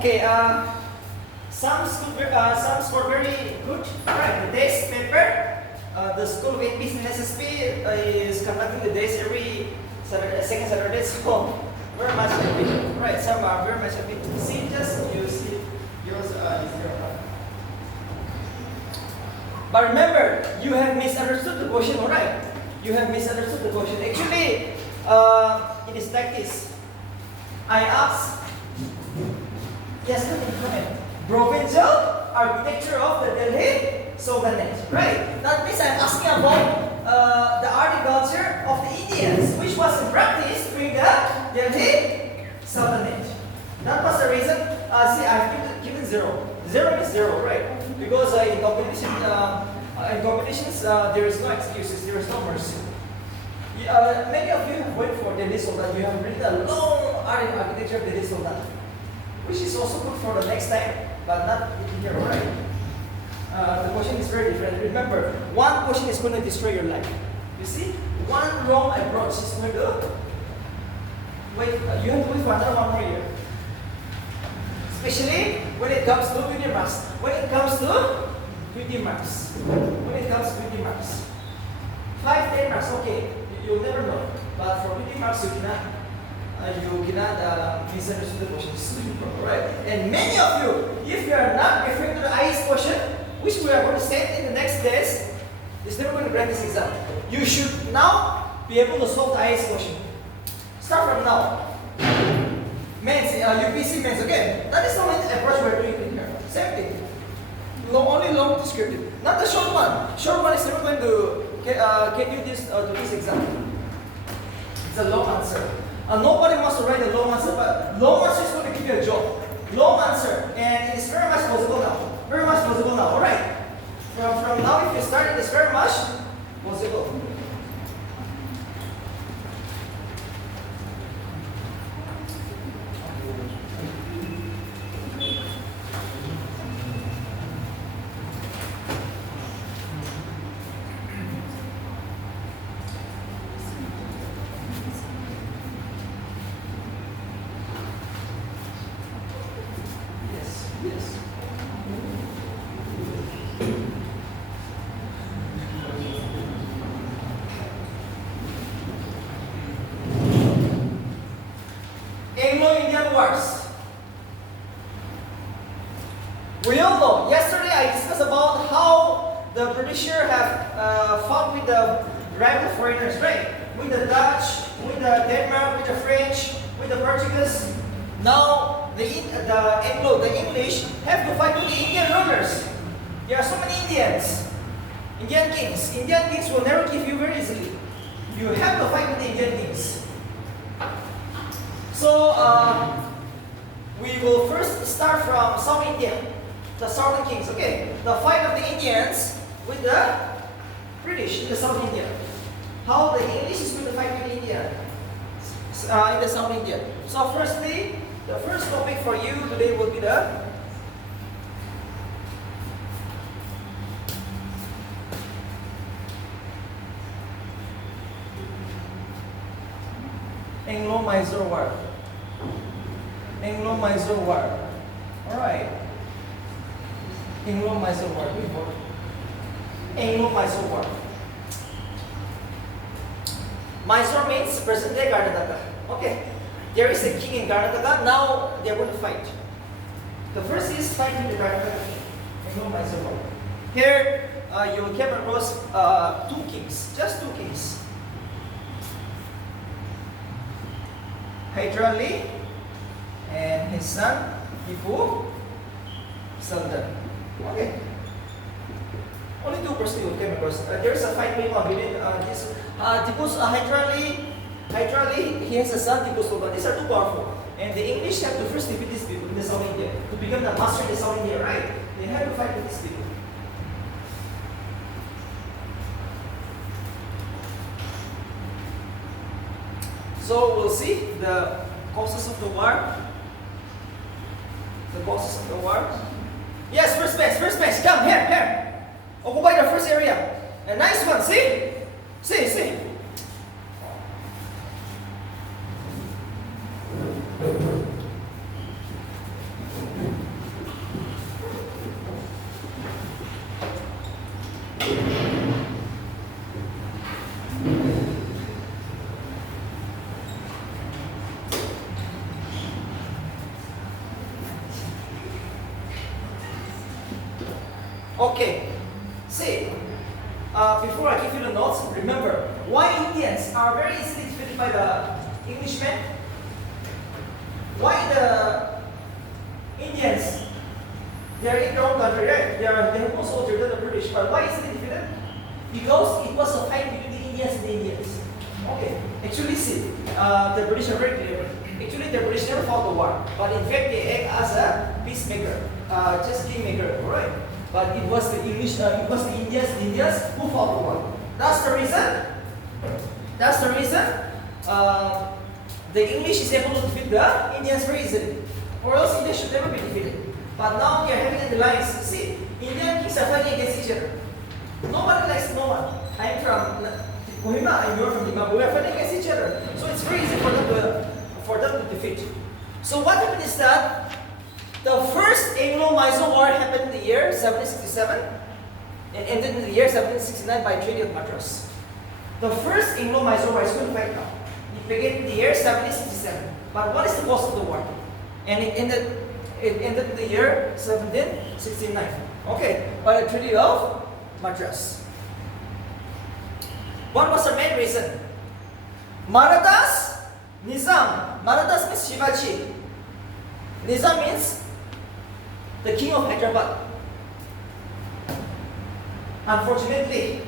Okay, some score very good. Alright, the day's paper. The School of APs and SSP is conducting the days every Saturday, second Saturday, so very much happy. Right, some are very much happy. See, just you see, yours is zero. But remember, you have misunderstood the question, alright? You have misunderstood the question. Actually, it is like this. I asked, yes, comment. Provincial architecture of the Delhi Sultanate, right? That means I'm asking about the agriculture of the Indians, which was in practice during the Delhi Sultanate. That was the reason. See, I've given zero. Zero is zero, right? Because in competitions, there is no excuses, there is no mercy. Many of you have went for Delhi Sultan. You have written a long architecture of Delhi Sultan, which is also good for the next time, but not here, right? The question is very different. Remember, one question is going to destroy your life. You see, one wrong approach is going to wait. You have to wait for another 1 more year. Especially when it comes to 50 marks. When it comes to 50 marks. When it comes to 50 marks. 5, 10 marks, okay. You'll never know. But for 50 marks, you cannot misunderstand the question. Right? And many of you, if you are not referring to the IS question, which we are going to send in the next days, is never going to grant this exam. You should now be able to solve the IS question. Start from now. Mains, UPC mains, okay? That is the only approach we are doing in here. Same thing. Only long descriptive. Not the short one. Short one is never going to get you this to this exam. It's a long answer. Nobody wants to write a long answer, but long answer is going to give you a job. Long answer, and it is very much possible now. Very much possible now. All right. From now, if you start, it is very much possible. Yes. Anglo-Indian Wars. We all know, yesterday I discussed about how the British have fought with the rival foreigners, right? With the Dutch, with the Denmark, with the French, with the Portuguese. Now the English have to fight with the Indian rulers. There are so many Indians. Indian kings. Indian kings will never give you very easily. You have to fight with the Indian kings. So we will first start from South India, the Southern kings. Okay, the fight of the Indians with the British in the South India. How the English is going to fight with India in the South India. So firstly, the first topic for you today will be the Anglo-Mysore War. Anglo-Mysore War. Alright. Anglo-Mysore War. Anglo-Mysore War. Mysore means present-day Karnataka. Okay. There is a king in Karnataka. Now they are going to fight. The first is fighting the Karnataka king. Anglo-Mysore War. Here you will come across 2 kings. Just 2 kings. Hyder Ali and his son Tipu Sultan. Okay. Only 2 persons you will come across. There is a fight going on within this. Hyder Ali, he has a son Tipu Sultan. These are too powerful. And the English have to first defeat these people in the South India. To become the master in the South India, right? They have to fight with these people. So we'll see the causes of the war. The causes of the war. Yes, first bench. Come here. Occupy the first area. A nice one. See. results, remember, why Indians are very easily defeated by the Englishmen? Why the Indians, they are in their own country, right? They have more soldiers than the British, but why easily defeated? Because it was a fight between the Indians and the Indians. Okay, actually see, the British are very clever. Actually, the British never fought the war, but in fact they act as a peacemaker, just kingmaker, alright? But it was the English, it was the Indians who fought the war. That's the reason. That's the reason. The English is able to defeat the Indians very easily, or else India should never be defeated. But now they are having an alliance. See, Indian kings are fighting against each other. Nobody likes no one. I'm from Kohima and you're from Zimbabwe. We are fighting against each other, so it's very easy for them to defeat. So what happened is that the first Anglo-Mysore War happened in the year 1767 and ended in the year 1769 by Treaty of Madras. The first Anglo-Mysore War is going to fight now. It began in the year 1767. But what is the cause of the war? And it ended in the year 1769. Okay, by the Treaty of Madras. What was the main reason? Marathas, Nizam. Marathas means Shivaji. Nizam means the king of Hyderabad. Unfortunately,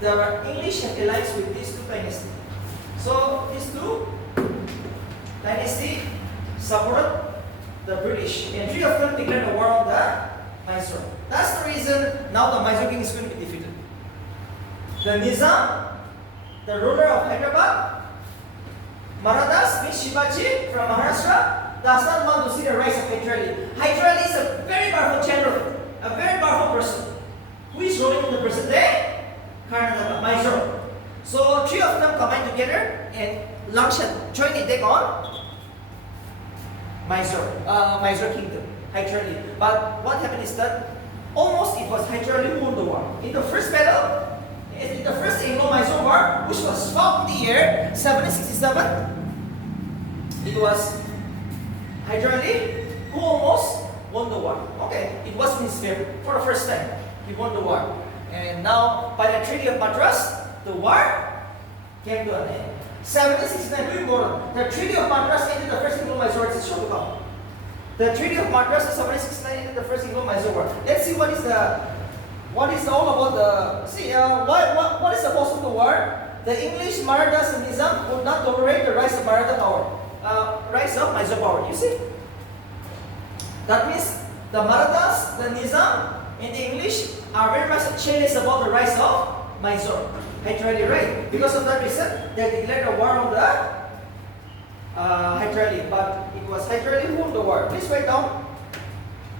the English had alliance with these two dynasties. So these two dynasties supported the British, and three of them declared a war on the Mysore. That's the reason now the Mysore king is going to be defeated. The Nizam, the ruler of Hyderabad, Marathas means Shivaji from Maharashtra, does not want to see the rise of Hyder Ali. Hyder Ali is a very powerful general, a very powerful person, who is ruling in the present day Karnataka, Mysore. So three of them combined together and launched a joint attack on Mysore kingdom, Hyder Ali. But what happened is that almost it was Hyder Ali who won the war. In the first battle, in the first Anglo-Mysore War, which was fought in the year 1767, it was Hyder Ali who almost won the war. Okay, it was in his favor for the first time. He won the war. And now, by the Treaty of Madras, the war came to an end. 1769, very important. The Treaty of Madras ended the first Anglo-Mysore War. It's a short. The Treaty of Madras in 1769 ended the first Anglo-Mysore War. Let's see what is all about the. See, what is the cause of the war? The English, Marathas, and Nizam would not tolerate the rise of Maratha power, rise of Mysore power. You see, that means the Marathas, the Nizam, and the English are very much jealous about the rise of Mysore. Hyder Ali, right? Because of that reason, they declared a war on the Hyder Ali. But it was Hyder Ali who won the war. Please write down.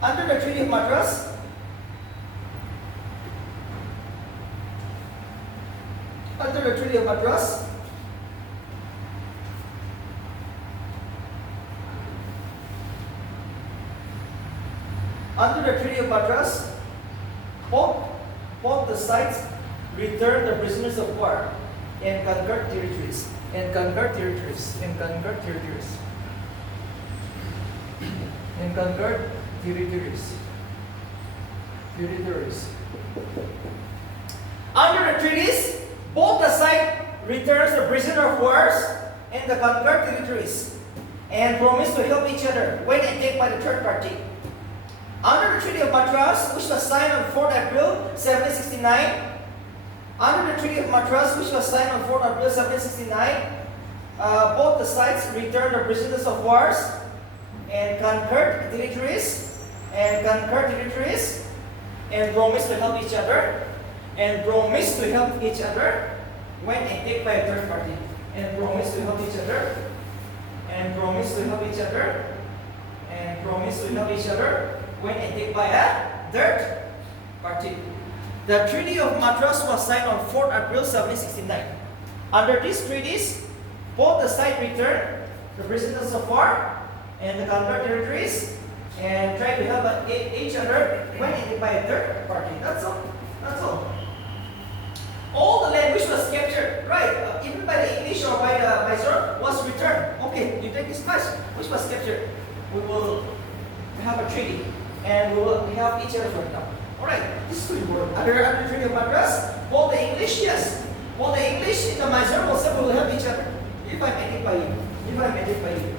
Under the Treaty of Madras, under the Treaty of Madras, both the sides returned the prisoners of war and conquered territories. Under the treaties, both the side returns the prisoner of wars and the conquered territories, and promise to help each other when attacked by the third party. Under the Treaty of Madras, which was signed on 4th April 1769, both the sides returned the prisoners of wars and conquered territories, and promised to help each other, when attacked by a third party, and promised to help each other, when attacked by a third party. The Treaty of Madras was signed on 4th April 1769. Under these treaties, both the sides returned the prisoners of war and the conquered territories, and tried to help each other when attacked by a third party. That's all. All the land which was captured, right, even by the English or by the Mysore, was returned. Okay, you take this much, which was captured. We will have a treaty, and we will help each other for now. Alright, this is too important. Under Treaty of Madras, both the English, yes. Both the English in the Mysore also will help each other. If I make it by you. If I make it by you.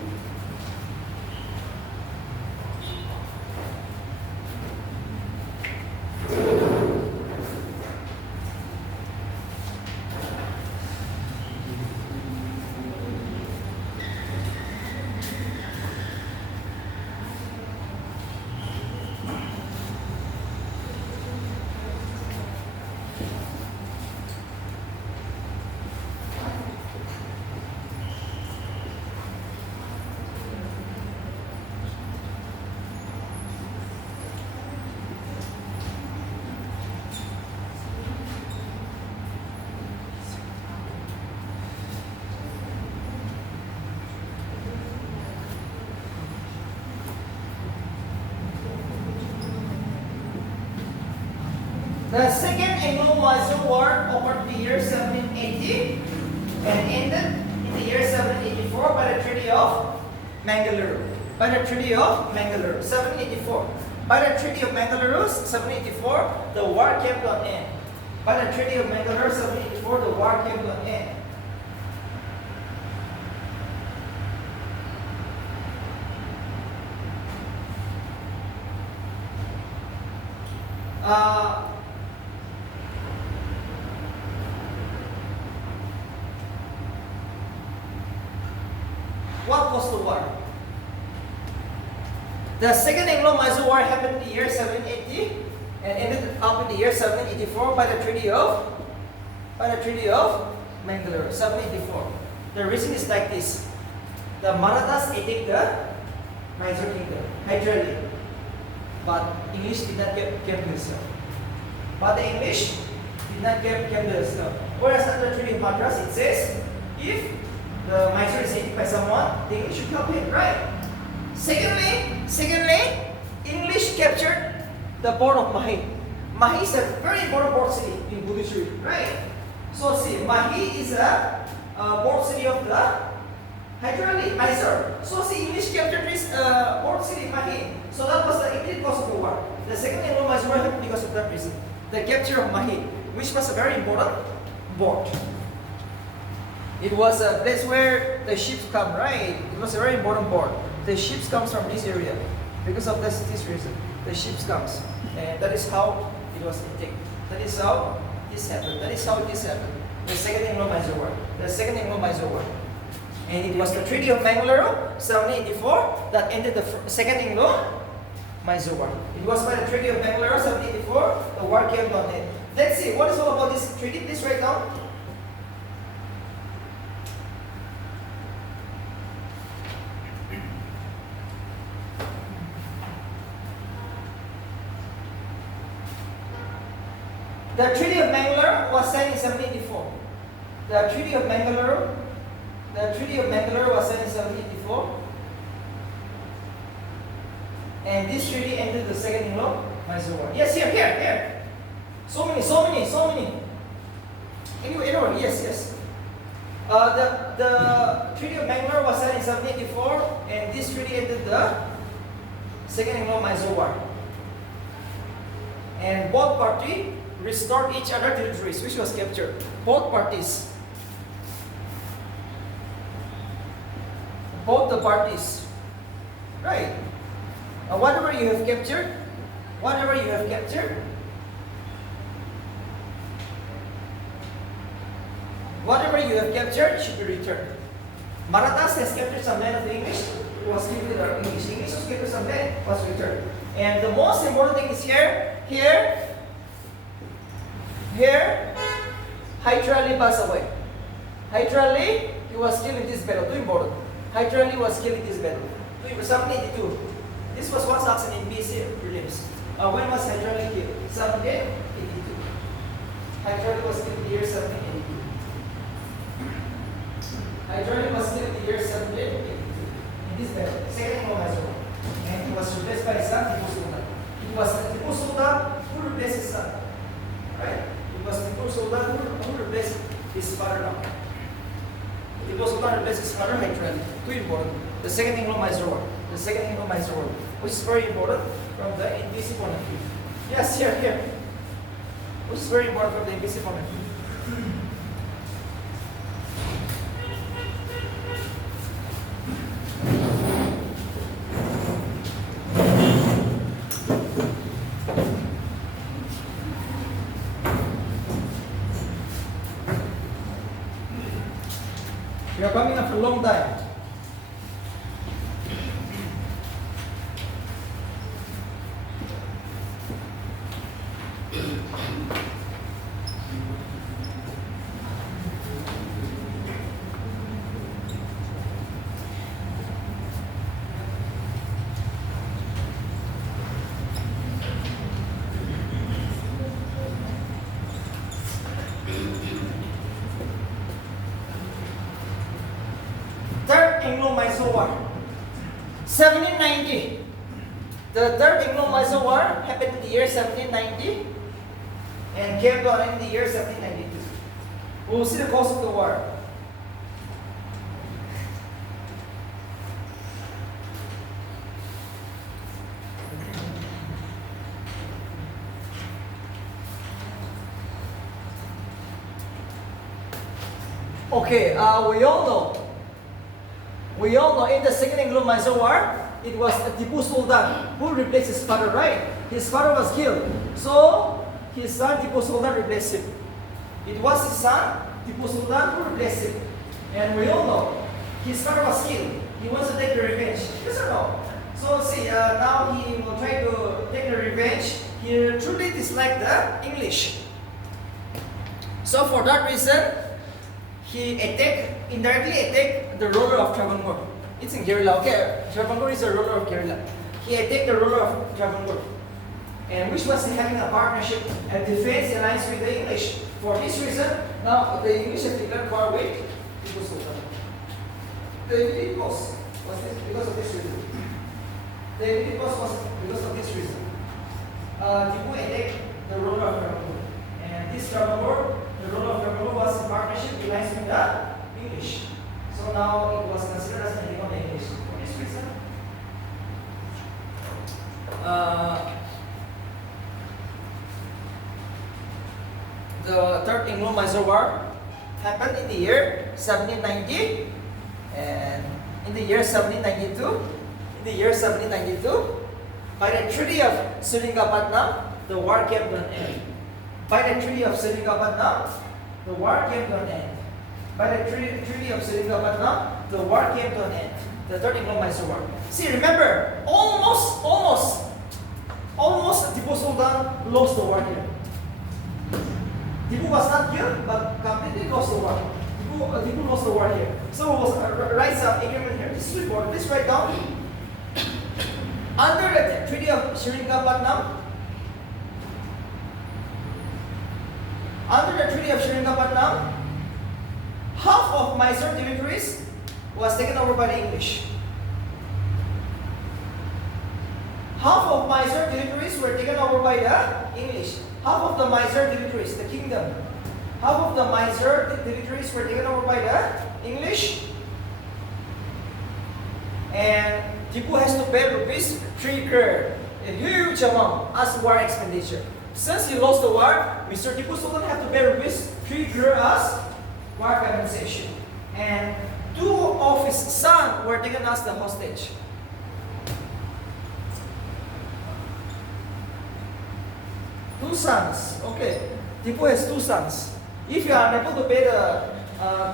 The Second Anglo-Mysore War occurred in the year 1780 and ended in the year 1784 by the Treaty of Mangalore. By the Treaty of Mangalore, 1784. By the Treaty of Mangalore, 1784, the war came to an end. By the Treaty of Mangalore, 1784, the war came to an end. What was the war? The Second Anglo-Mysore War happened in the year 1780 and ended up in the year 1784 by the Treaty of Mangalore, 1784. The reason is like this: the Marathas attacked the Mysore kingdom, Hyderabad, but English did not get themselves. But the English did not get themselves. Whereas under the Treaty of Madras, it says if the Mysore is attacked by someone, the English should help him, right? Secondly, English captured the port of Mahi. Mahi is a very important port city in Puducherry, right? So see, Mahi is a port city of the Hyderabad, Mysore. So see, English captured this port city, Mahi. So that was the immediate cause of the war. The Second Anglo-Mysore War happened because of that reason. The capture of Mahi, which was a very important port. It was a place where the ships come, right? It was a very important port. The ships comes from this area. Because of this reason, the ships comes. And that is how it was attacked. That is how this happened. That is how this happened. The Second Anglo-Mysore War. The Second Anglo-Mysore War. And it was the Treaty of Mangalore, 1784, that ended the Second Anglo-Mysore War. It was by the Treaty of Mangalore, 1784, the war came to an end. Let's see, what is all about this treaty? Please write down. The Treaty of Mangalore was signed in 1784. The Treaty of Mangalore was signed in 1784. And this treaty ended the Second Anglo-Mysore War. Yes, here. So many. Anyway, yes. The Treaty of Mangalore was signed in 1784, and this treaty ended the Second Anglo-Mysore War. And both parties restored each other territories, which was captured. Both parties. Both the parties. Right. Whatever you have captured should be returned. Marathas has captured some land of the English, was given to the English. English was captured some land, was returned. And the most important thing is here, Hyderabad passed away. Hyderabad, he was killed in this battle. Too important. Hyderabad was killed in this battle. 1782. This was once asked in BC prelims. When was Hyderabad killed? 1782. Hyderabad was killed in the year 1782. Hyderabad was killed in the year 1782. In this battle, Second Anglo-Mysore War. And he was replaced by his son, Tipu Sultan. It was Tipu Sultan who replaced his son. Right? It was Tipu Sultan who replaced his father now. Tipu Sultan replaced his father, Hyderabad. Too important. The Second Anglo-Mysore War. The Second Anglo-Mysore War, which is very important from the NBC point of view. Yes, here, here. Which is very important for the implicit moment. We are coming after a long time. Anglo-Mysore War, 1790. The third Anglo-Mysore War happened in the year 1790 and came to an end in the year 1792. We'll see the cause of the war. Okay, we all know in the second Anglo-Mysore War, it was Tipu Sultan who replaced his father, right? His father was killed. So, his son Tipu Sultan replaced him. It was his son Tipu Sultan who replaced him. And we all know, his father was killed. He wants to take the revenge. Yes or no? So, see, now he will try to take the revenge. He truly disliked the English. So, for that reason, he indirectly attacked the ruler of Travancore. It's in Kerala, okay? Travancore is the ruler of Kerala. He attacked the ruler of Travancore, and which was having a partnership and defense alliance with the English. For this reason, now the English have declared war with Tipu Sultan. The immediate cause was because of this reason. The immediate cause was because of this reason. Tipu attacked the ruler of Travancore, and this Travancore, the ruler of Travancore, was in partnership alliance with the English. So now it was considered as an attack on the English. For this reason, the third Anglo-Mysore War happened in the year 1790, and in the year 1792, by the Treaty of Seringapatam, the war came to an end. By the Treaty of Seringapatam, the war came to an end. By the Treaty of Seringapatam, the war came to an end. The third Anglo-Mysore War. See, remember, almost Tipu Sultan lost the war here. Tipu was not killed, but completely lost the war. Tipu lost the war here. So we will write some agreement here. This is important. Please write down. Under the Treaty of Seringapatam, half of Mysore territories was taken over by the English. Half of Mysore territories were taken over by the English. Half of the Mysore territories, the kingdom. Half of the Mysore territories were taken over by the English. And Tipu has to pay rupees 3 crore, a huge amount, as war expenditure. Since he lost the war, Mr. Tipu Sultan had to pay rupees 3 crore as war compensation. And 2 of his sons were taken as the hostage. Two sons. Okay. Tipu has 2 sons. If you are unable to pay the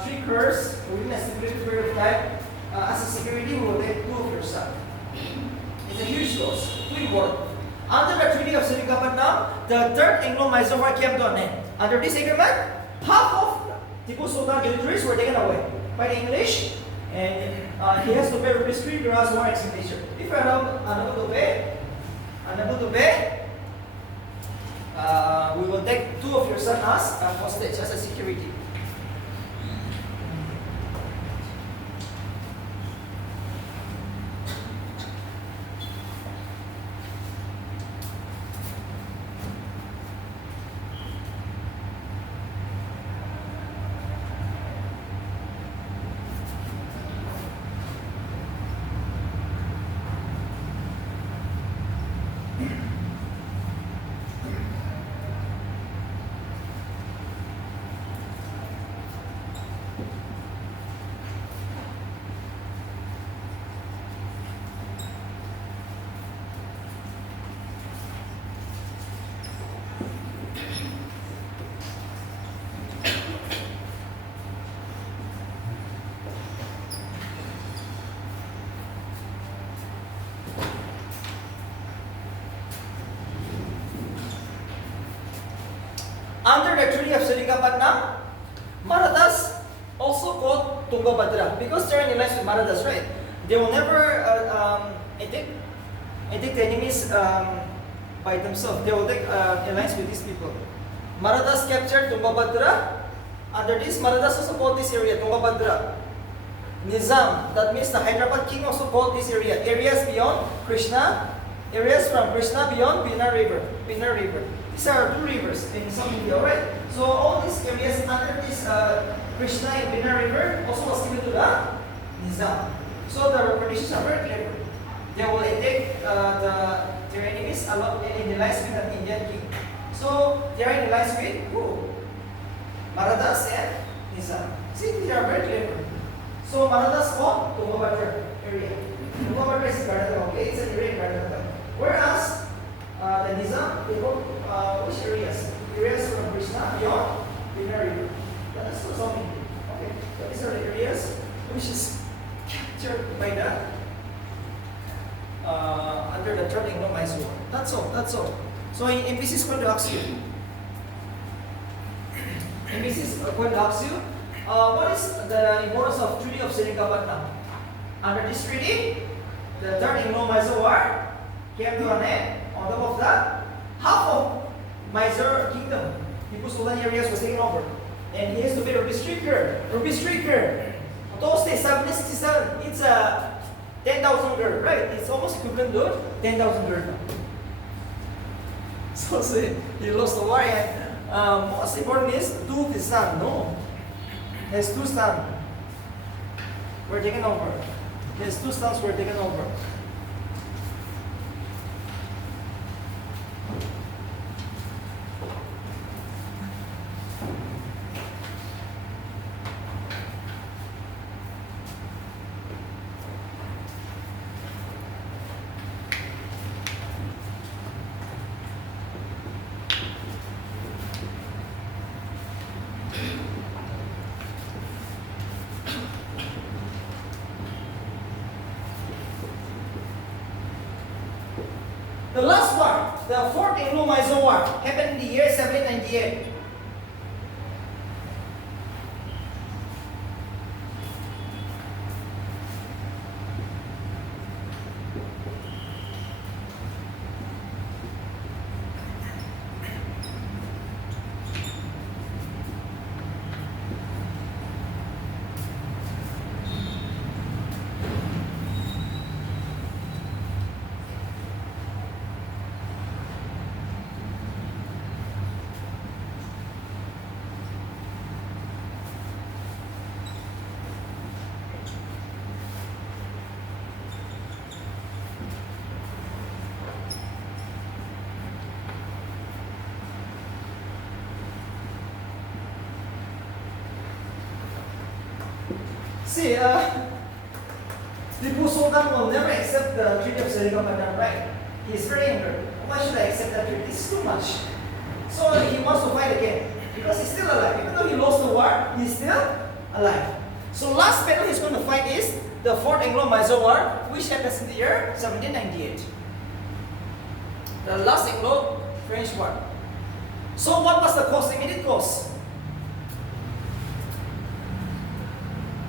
3 crores within a stipulated period of time, as a security, we will take 2 of your sons. It's a huge loss. Too important. Under the Treaty of Seringapatam, the third Anglo-Mysore War came to an end. Under this agreement, half of Tipu Sultan territories were taken away by the English, and he has to pay rupees 3 crore as war expenditure. If you are unable to pay, we will take 2 of your sons as a hostage, as a security. Seringapanam, Marathas also called Tungabhadra because they're in alliance with Marathas, right? They will never attack the enemies by themselves. They will take alliance with these people. Marathas captured Tungabhadra. Under this, Marathas also called this area Tungabhadra. Nizam, that means the Hyderabad king also called this area. Areas beyond Krishna, areas from Krishna beyond Bina River. These are two rivers in South India, right? So all these areas under this Krishna and Bina River also was given to the Nizam. So the British are very clever. They will attack their enemies along in alliance with an Indian king. So they are in alliance with who? Marathas and Nizam. See, they are very clever. So Marathas fought Tungabhadra area. Tungabhadra is Karnataka, okay? It's an area in Karnataka. Whereas the Nizam, they fought which areas? Areas from Krishna beyond Bina River. That is also something. Okay, so these are the areas which is captured by the under the third Anglo-Mysore War. That's all. So MPC is going to ask you. MPC is going to ask you. What is the importance of Treaty of Seringapanam? Under this treaty, the third Anglo-Mysore War came to an end. On top of that, half of Mysore kingdom, Tipu Sultan areas was taken over, and he has to pay rupees 3 crore. Those days, 1767, it's 10,000 crore, right? It's almost equivalent to 10,000 crore now. So he lost the war, and most important is two of his sons. No. His two sons were taken over. The last war, the fourth Anglo-Mysore War, happened in the year 1798. See, Tipu Sultan will never accept the Treaty of Seringapanam, right? He is very angry. Why should I accept that treaty? This is too much. So he wants to fight again because he's still alive. Even though he lost the war, he's still alive. So last battle he's going to fight is the Fourth Anglo-Mysore War, which happens in the year 1798. The last Anglo-French War. So what was the cause? Immediate cause.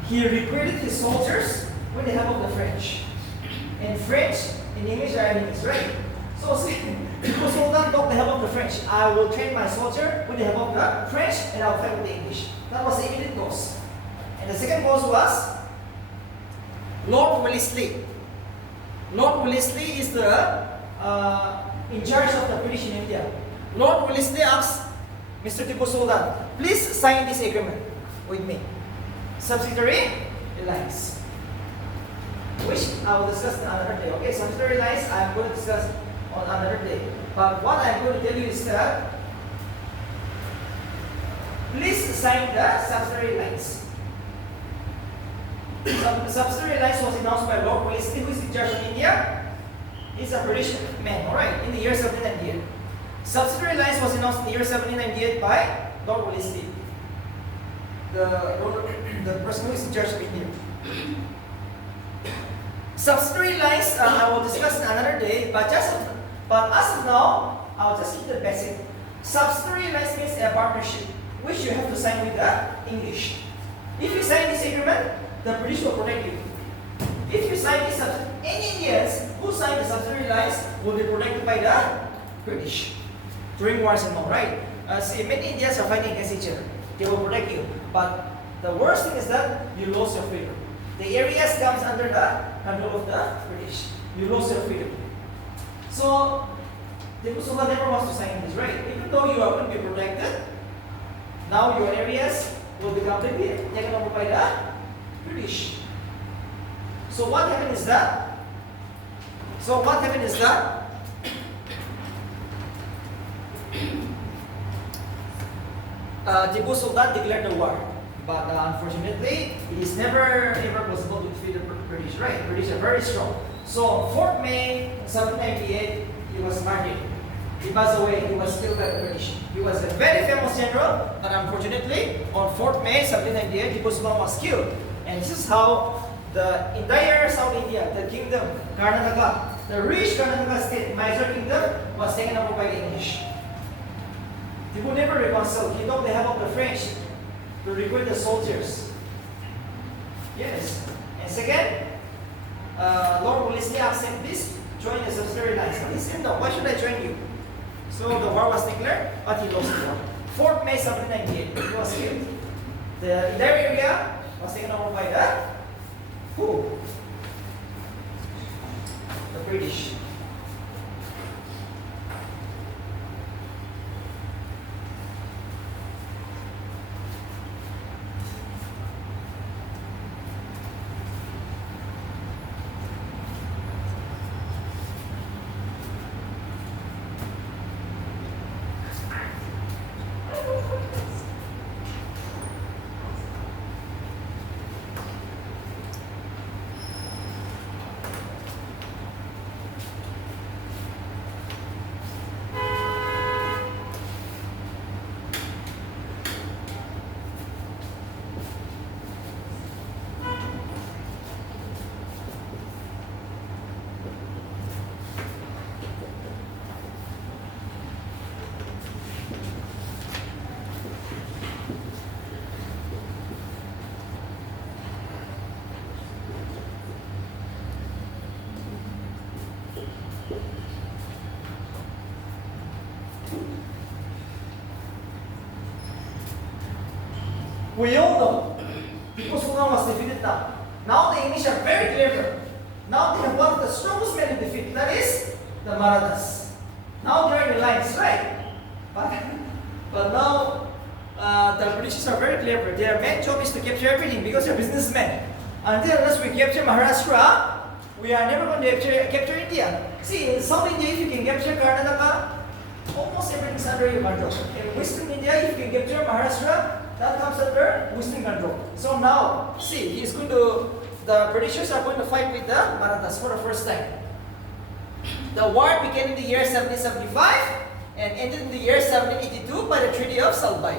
He recruited his soldiers with the help of the French. And French in English are enemies, right? So Tipu Sultan took the help of the French. I will train my soldier with the help of the French and I'll fight with the English. That was the immediate cause. And the second cause was Lord Wellesley. Lord Wellesley is the in charge of the British in India. Lord Wellesley asked Mr. Tipu Sultan, please sign this agreement with me. Subsidiary alliance, which I will discuss on another day. Okay, subsidiary alliance I am going to discuss on another day. But what I am going to tell you is that please sign the subsidiary alliance. The subsidiary alliance was announced by Lord Wellesley, who is in charge of India. He's a British man, alright, in the year 1798. Subsidiary alliance was announced in the year 1798 by Lord Wellesley, the person who is in charge of India. Subsidiary lines I will discuss in another day, but as of now, I'll just keep the basic. Subsidiary lines means a partnership. which you have to sign with the English. If you sign this agreement, the British will protect you. If you sign this, any Indians who sign the subsidiary lines will be protected by the British during wars and all, right? See, many Indians are fighting against each other. They will protect you, but the worst thing is that you lose your freedom. The areas comes under the control of the British. You lose your freedom. So, Tipu Sultan never wants to sign this, right? Even though you are going to be protected, now your areas will be completely taken over by the British. So what happened is that Tipu Sultan declared the war, but unfortunately, it is never ever possible to defeat the British. Right? British are very strong. So on 4th May 1798, he was murdered. He passed away. He was killed by the British. He was a very famous general, but unfortunately, on 4th May 1798, Tipu Sultan was killed. And this is how the entire South India, the kingdom, Karnataka, the rich Karnataka state, Mysore kingdom, was taken over by the English. Tipu never reconciled. He took the help of the French to recruit the soldiers. Yes. And second, Lord Wellesley asked him, please join the subsidiary lines. He said, no, why should I join you? So the war was declared, but he lost the war. 4th May 1798, he was killed. The entire area was taken over by the who? The British. We all know Tipu Sultan was defeated now. Now the English are very clever. Now they have one of the strongest men to defeat. That is the Marathas. Now they are in the lines, right? But now the British are very clever. Their main job is to capture everything because they're businessmen. Until unless we capture Maharashtra, we are never going to capture India. See, in South India, if you can capture Karnataka, almost everything is under your control. In Western India, if you can capture Maharashtra, that comes under Western control. So now, see, the Britishers are going to fight with the Marathas for the first time. The war began in the year 1775 and ended in the year 1782 by the Treaty of Salbai.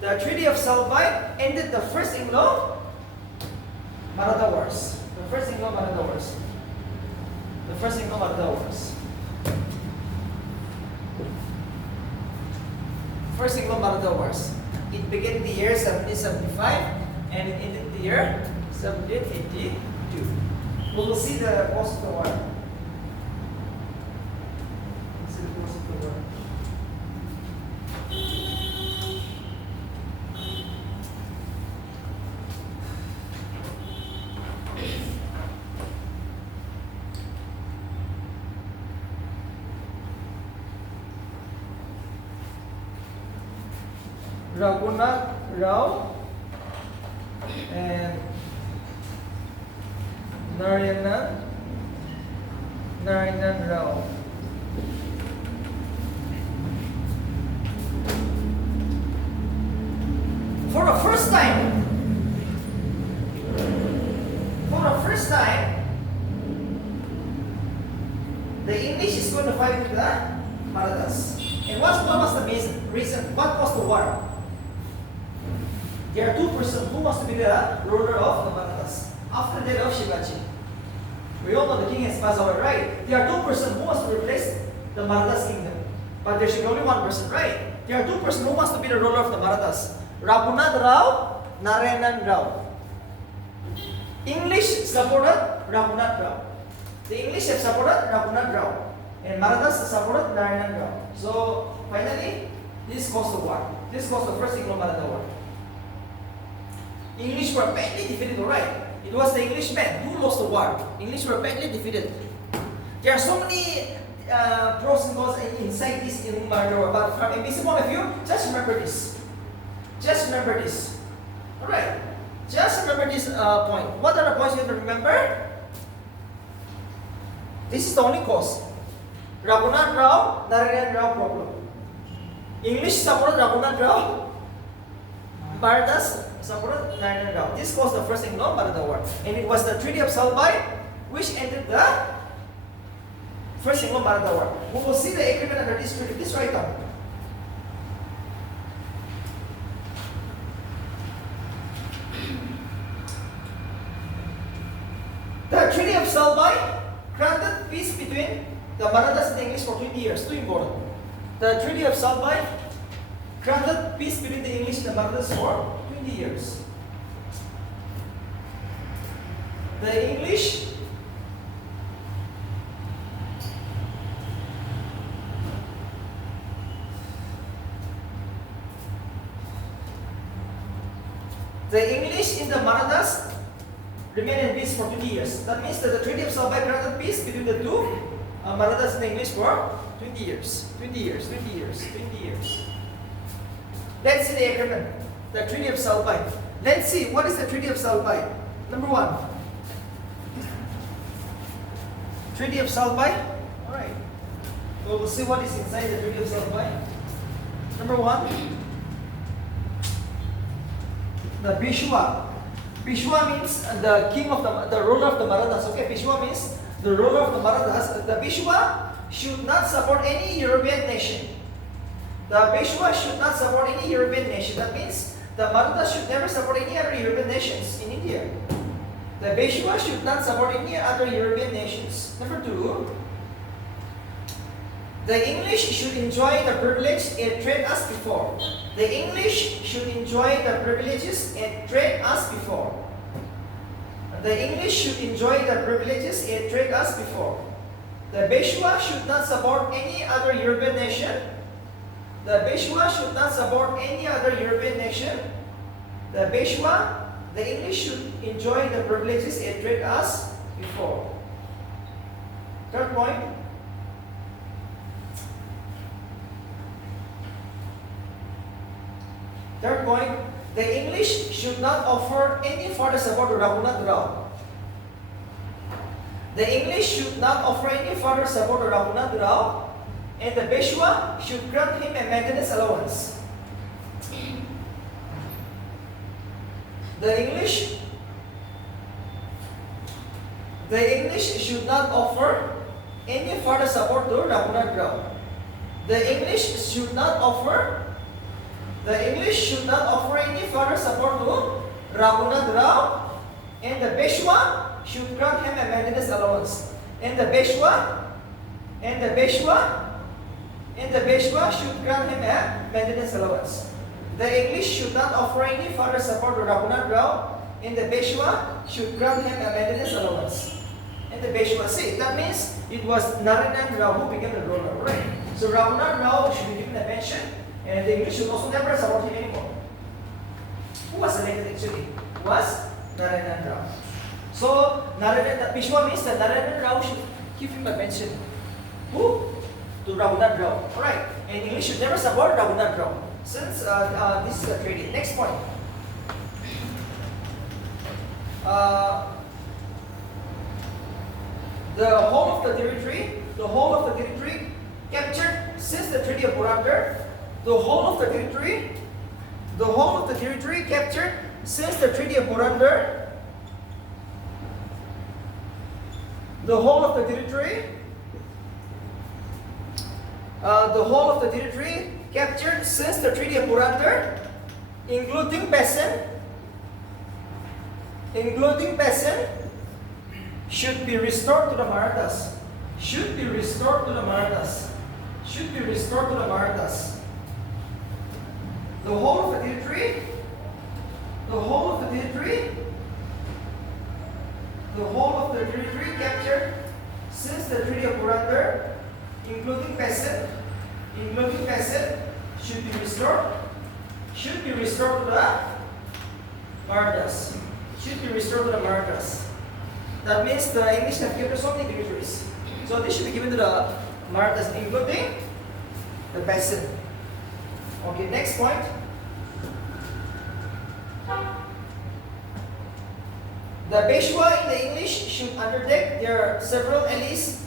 The Treaty of Salbai ended the first Anglo-Maratha Wars. The first Anglo-Maratha Wars. The first Anglo-Maratha Wars. First Anglo-Maratha Wars. It began in the year 1775 and it ended in the year 1782. We will see the course of the war. See the course of the war. Raghunath Rao and Narayanan Rao. For the first time, the English is going to fight with the Marathas. And what was the reason? What was the war? There are two persons who wants to be the ruler of the Marathas after the death of Shivaji. We all know the king has passed away, right? There are two persons who wants to replace the Marathas kingdom. But there should be only one person, right? there are two persons who wants to be the ruler of the Marathas. Raghunath Rao, Narayanan Rao. English supported Raghunath Rao. The English have supported Raghunath Rao. And Marathas supported Narayanan Rao. So finally, this caused the war. This caused the first Anglo-Maratha war. English were badly defeated, alright? It was the Englishmen who lost the war. English were badly defeated. There are so many pros and cons inside this Anglo-Maratha war, but from a basic point of view, just remember this. Just remember this. Alright? Just remember this point. What are the points you have to remember? This is the only cause. Raghunath Rao, Narayanan Rao problem. English supported Raghunath Rao. Marathas supported Narayanan Rao. This caused the first Anglo-Maratha war. And it was the Treaty of Salbai which ended the first Anglo-Maratha war. We will see the agreement under this treaty. Please write down. The Treaty of Salbai granted peace between the Marathas and the English for 20 years. Too important. The Treaty of Salbai granted peace between the English and the Marathas for 20 years. The English in the Marathas remained in peace for 20 years. That means that the Treaty of Salbai granted peace between the two Marathas and the English for 20 years. 20 years, 20 years, 20 years. Let's see the agreement. The Treaty of Salbai. Let's see what is the Treaty of Salbai. Number one. Treaty of Salbai. Alright. So we'll see what is inside the Treaty of Salbai. Number one. The Peshwa. Peshwa means the king of the ruler of the Marathas. Okay, Peshwa means the ruler of the Marathas. The Peshwa should not support any European nation. The Peshwa should not support any European nation. That means the Marathas should never support any other European nations in India. The Peshwa should not support any other European nations. Number two, the English should enjoy the privilege and trade as before. The English should enjoy the privileges and trade as before. The English should enjoy the privileges and trade as before. The Peshwa should not support any other European nation. The Peshwa should not support any other European nation. The Peshwa, the English should enjoy the privileges and trade as before. Third point. Third point, the English should not offer any further support to Raghunath Rao. The English should not offer any further support to Raghunath Rao, and the Peshwa should grant him a maintenance allowance. The English should not offer any further support to Raghunath Rao. The English should not offer any further support to Raghunath Rao, and the Peshwa should grant him a maintenance allowance. And the Peshwa should grant him a maintenance allowance. The English should not offer any further support to Raghunath Rao, and the Peshwa should grant him a maintenance allowance. And the Peshwa said, that means it was Narayanan Rao who became the ruler, right? So Raghunath Rao should be given a pension, and the English should also never support him anymore. Who was elected actually? It was Narayanan Rao. So the Peshwa means that Narayanan Rao should give him a pension. Who? To Raghunath Rao. Alright. And English should never support Raghunath Rao. Since this is a treaty. Next point. The whole of the territory captured since the Treaty of Purandar. The whole of the territory captured since the Treaty of Purandar. The whole of the territory captured since the Treaty of Purandar, including Basin, should be restored to the Marathas. Should be restored to the Marathas. the whole of the territory, the whole of the territory, the whole of the territory captured since the Treaty of Purandar, including Pesach, should be restored to the Marathas. Should be restored to the Marathas. That means the English have given so many territories. So this should be given to the Marathas, including the basin. Okay, next point. The Peshwa in the English should undertake their several allies.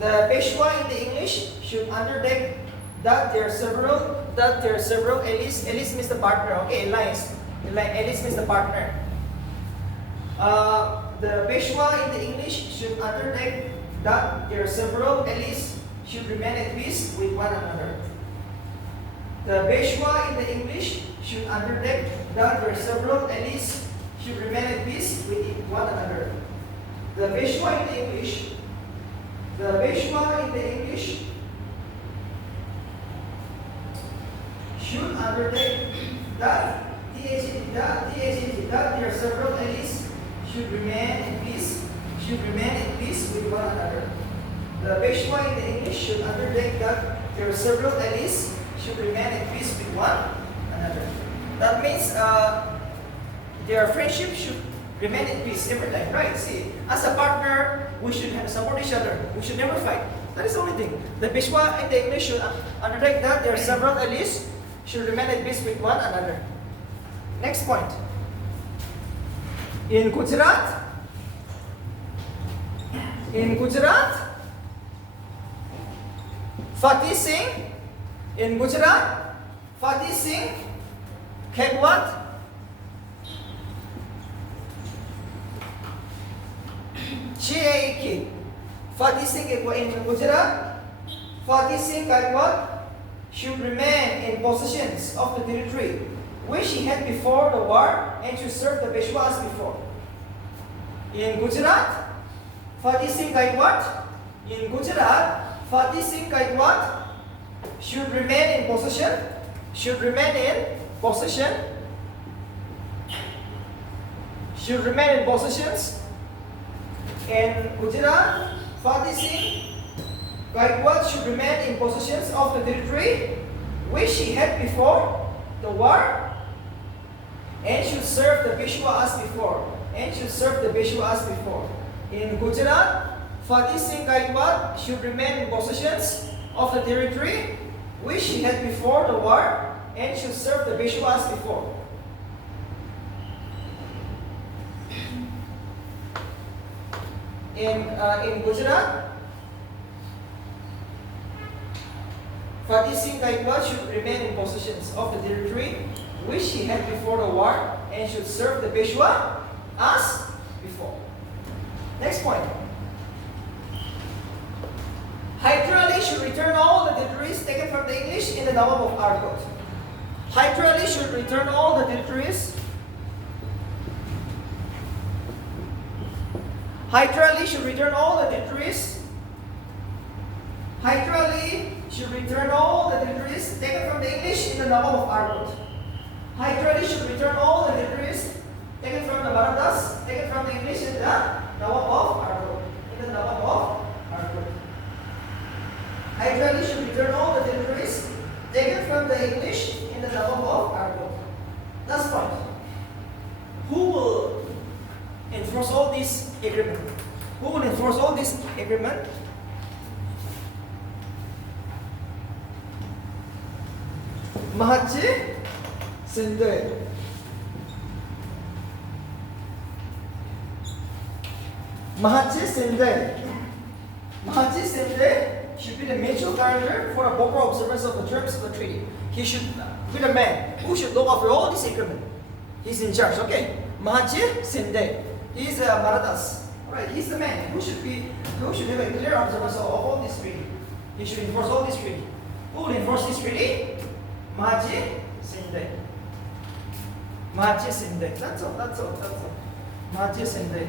The Peshwa in the English should undertake that there are several allies. Allies means the partner. Okay, allies. Allies means the partner. The Peshwa in the English should undertake that their several allies should remain at peace with one another. The Peshwa in the English should undertake that their several allies should remain at peace with one another. The Peshwa in the English should undertake that their several allies should remain in peace with one another. The Peshwa in the English should undertake that their several allies should remain in peace with one another. That means their friendship should remain in peace every time, right? See, as a partner, we should support each other. We should never fight. That is the only thing. The Peshwa in the English should undertake that their several allies should remain at peace with one another. Next point. In Gujarat, Fateh Singh had what? J-A-K. Fateh Singh in Gujarat, Fateh Singh Gaikwad should remain in possessions of the territory which he had before the war and should serve the Peshwa as before. In Gujarat, Fateh Singh Gaikwad should remain in possessions in Gujarat, Fateh Singh Gaikwad should remain in possessions of the territory which he had before the war and should serve the Peshwa as before. In Gujarat, Fateh Singh Gaikwad should remain in possessions of the territory which he had before the war and should serve the Peshwa as before. In Gujarat, Fateh Singh Gaikwad should remain in possessions of the territory which he had before the war and should serve the Peshwa as before. Next point. Hyder Ali should return all the territories taken from the English in the Nawab of Arcot. Hyder Ali should return all the territories. Hyder Ali should return all the territories. Hyder Ali should return all the territories taken from the English in the Nawab of Arcot. Hyder Ali should return all the territories taken from the Marathas, taken from the English in the Nawab of Arcot. Hyder Ali should return all the territories taken from the English in the Nawab of Arcot. Last point. Who will enforce all this agreement? Who will enforce all this agreement? Mahatma Sindhu. Mahatma Sindhu should be the major guarantor for a proper observance of the terms of the treaty. He should be the man who should look after all this agreement. He's in charge, okay? Mahatma Sindhu. He is Marathas. Alright, he's the man who should have a clear observance of all this treaty. He should enforce all this treaty. Who will enforce this treaty? Mahatma Sindhu. That's all. Mahatma Sindhu.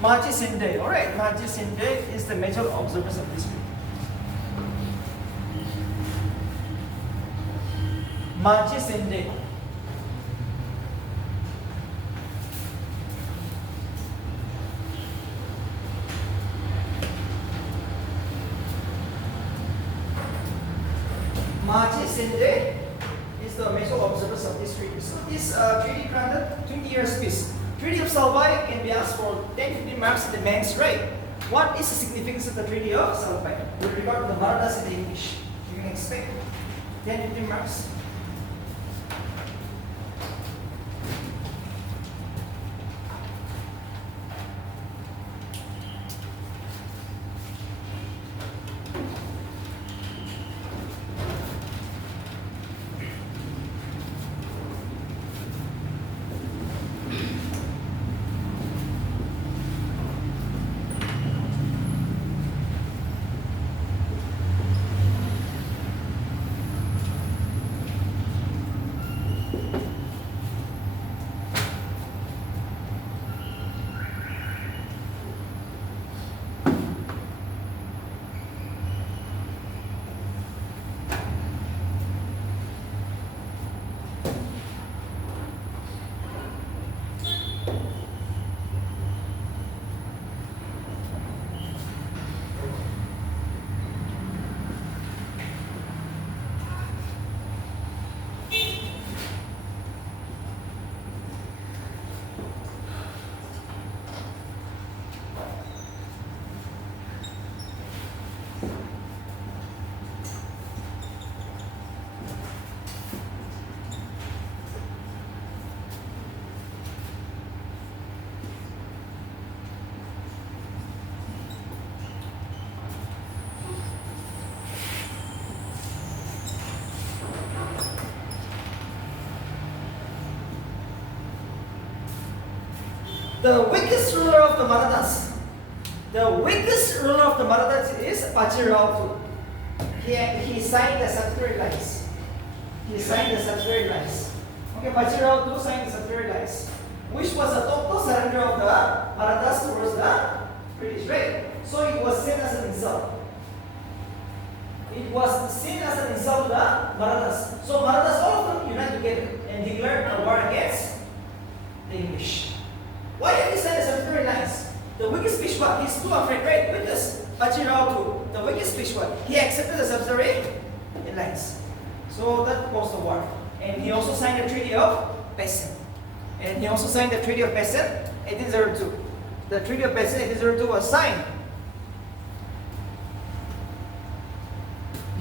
Maji Sinde. Alright, Maji Sinde is the major observers of this treaty. Maji Sinde. Maji Sinde is the major observers of this treaty. So this treaty granted 20 years peace. Treaty of Salbai can be asked for 10-15 marks in the mains, right? What is the significance of the Treaty of Salbai with regard to the Marathas in the English? You can expect 10-15 marks. The weakest ruler of the Marathas. The weakest ruler of the Marathas is Bajirao II. He signed the subsidiary lines. He signed the subsidiary lines. Okay, Bajirao II signed the subsidiary lines, which was a total surrender of the Marathas towards the British, right? So it was seen as an insult. It was seen as an insult to the Marathas. So Marathas, all of them united together and declared a war against the English. Why did he sign the subsidiary lines? The weakest Peshwa, he's too afraid, right? Because Bajirao II, the weakest Peshwa, he accepted the subsidiary lines. So that caused the war. And he also signed the Treaty of Pessin. And he also signed the Treaty of Pessin, 1802. The Treaty of Pessin, 1802 was signed.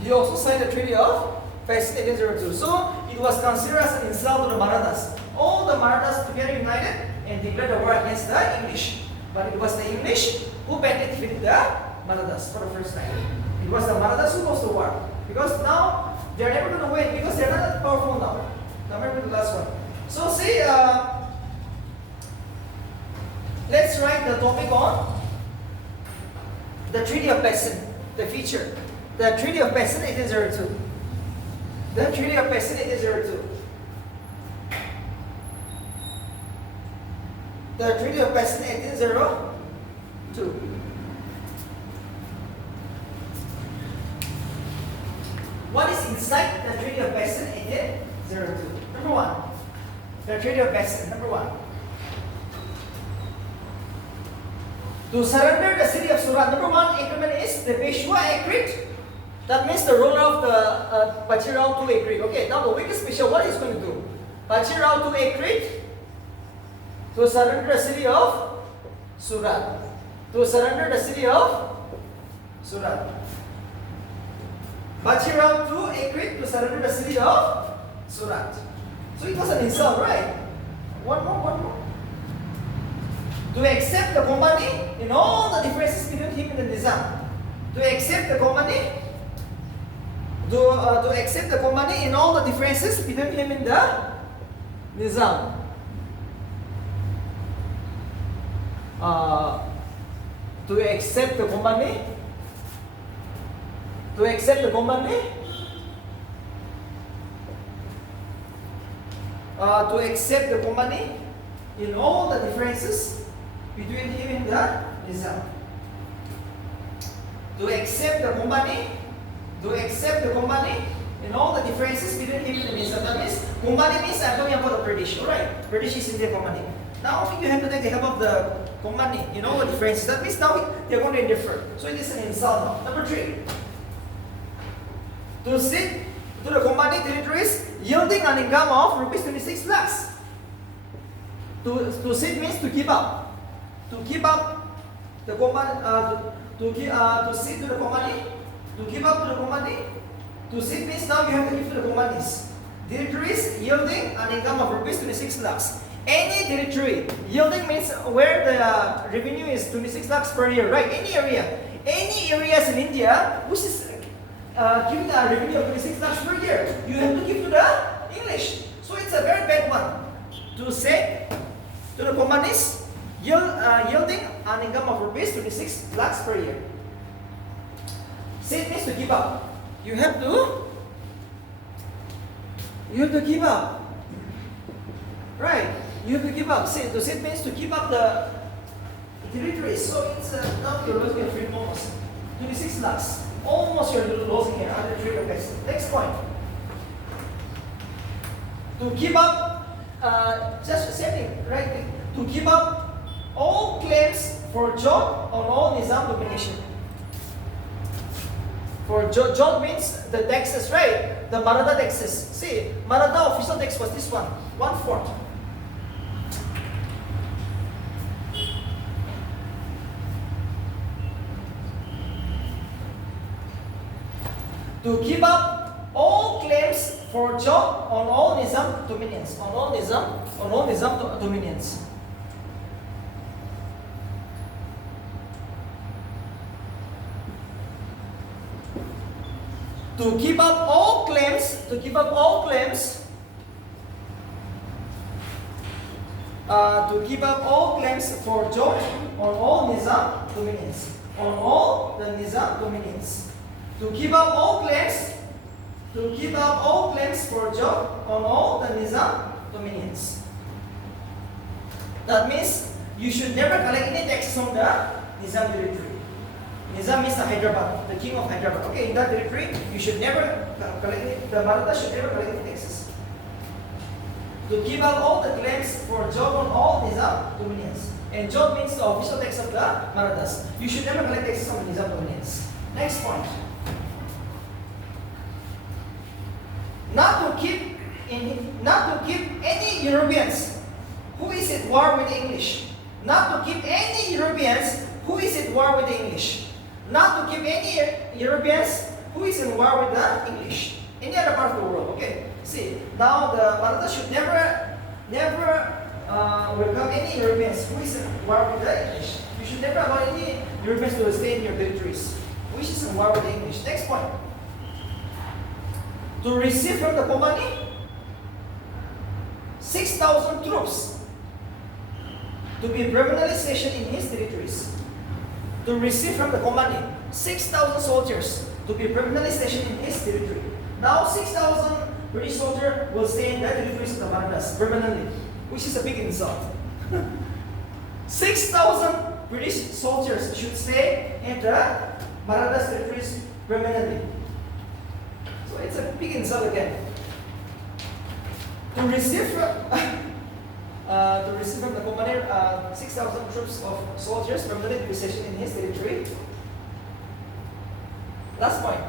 He also signed the Treaty of Pessin, 1802. So it was considered as an insult to the Marathas. All the Marathas together united and declared a war against the English. But it was the English who badly defeated the Marathas for the first time. It was the Marathas who lost the war. Because now they are never going to win because they are not that powerful now. Now remember the last one. So say, let's write the topic on the Treaty of Pessin, the feature. The Treaty of Pessin, 1802. The Treaty of Pessin, 1802. The Treaty of Pessin, 1802. What is inside the Treaty of Pessin, 1802? Number one, the Treaty of Pessin, number one. To surrender the city of Surat. Number one agreement is the Peshwa agreed. That means the ruler of the Bajirao II agreed. Okay, now the weakest Peshwa, what is going to do? Bajirao II agreed to surrender the city of Surat. To surrender the city of Surat. Bajirao II agreed to surrender the city of Surat. So it was an insult, right? One more. To accept the company in all the differences between him and the Nizam. To accept the company, to accept the company in all the differences between him and the Nizam. To accept the company, to accept the company, to accept the company in all the differences between him and the Nizam. To accept the company, and all the differences between him and the Nizam. That means, company means I'm talking about the British, alright? British is Indian company. Now you have to take the help of the company, you know the differences. That means now they're going to differ. So it is an insult now. Number 3. To cede to the company territories yielding an income of rupees 26 lakhs. To cede means to give up. To give up the company, to cede to the company, to give up to the company. To cede means now you have to give to the companies. Territories yielding an income of rupees 26 lakhs. Any territory, yielding means where the revenue is 26 lakhs per year, right? Any areas in India which is giving a revenue of 26 lakhs per year, you have to give to the English. So it's a very bad one. To say to the companies yielding an income of rupees 26 lakhs per year. Say means to give up. You have to give up. Right? You have to give up. Say to say means to give up the territories. So it's now you're losing a free bonus. 26 lakhs. Almost you're losing here. Under 3 okay. Next point. To give up just the same thing, right? To give up all claims for Jot on all Nizam domination. For Jot means the taxes, right? The Maratha taxes. See, Maratha official tax was this one, 1/4. To give up all claims for Jot on all Nizam dominions. On all Nizam dominions. To give up all claims for Jot on all Nizam dominions. On all the Nizam dominions. To give up all claims for Jot on all the Nizam dominions. That means you should never collect any taxes on the Nizam territory. Nizam means the Hyderabad, the king of Hyderabad. Okay, in that territory, you should never collect any, the Maratha should never collect any taxes. To give up all the claims for Jot on all Nizam dominions. And Jot means the official tax of the Marathas. You should never collect taxes on the Nizam dominions. Next point. Not to keep any Europeans who is at war with the English. Not to keep any Europeans who is at war with the English. Not to keep any Europeans who is in war with the English. Any other part of the world. Okay. See, now the Maratha should never welcome any Europeans who is in war with the English. You should never allow any Europeans to stay in your territories, which is in war with the English. Next point. To receive from the company 6,000 troops to be permanently stationed in his territories. To receive from the company 6,000 soldiers to be permanently stationed in his territory. Now 6,000 British soldiers will stay in the territories of the Marathas permanently, which is a big insult. 6,000 British soldiers should stay in the Marathas territories permanently. So it's a big insult again. To receive from the company 6,000 troops of soldiers permanently to be stationed in his territory. Last point.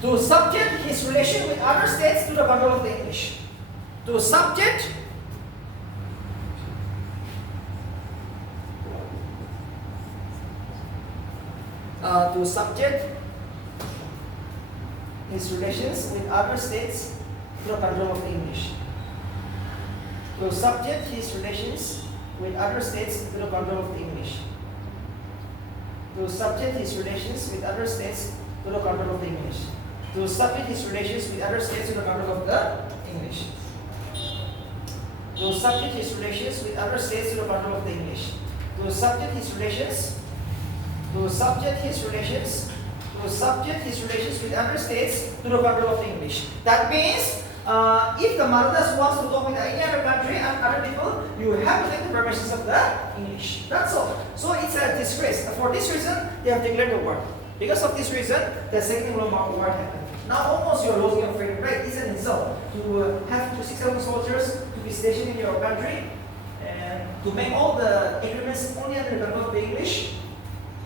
To subject his relation with other states to the control of the English. To subject his relations with other states to the control of the English. To subject his relations with other states to the control of the English. To subject his relations with other states to the control of the English. To subject his relations with other states to the control of the English. To subject his relations with other states to the control of the English. To subject his relations to to subject his relations with other states to the control of the English. That means if the Marathas wants to talk with any other country and other people, you have to take the permissions of the English. That's all. So it's a disgrace. For this reason, they have declared the war. Because of this reason, the Second Anglo-Indian War happened. Now almost you're losing your freedom, right? It's an insult to have 6,000 soldiers to be stationed in your country and to make all the agreements only under the control of the English.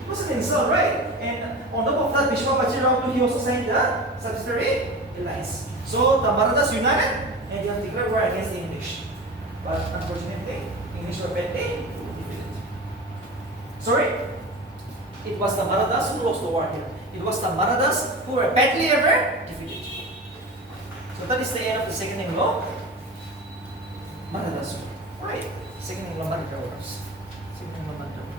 It was an insult, right? And on top of that, Bishop Bachirao, he also signed the subsidiary alliance. So the Marathas united and they have declared war against the English. But unfortunately, English were badly defeated. Sorry? It was the Marathas who lost the war here. It was the Marathas who were badly ever defeated. So that is the end of the Second Anglo Marathas. Right? Second Anglo Maratha Wars. Second Anglo Maratha Wars.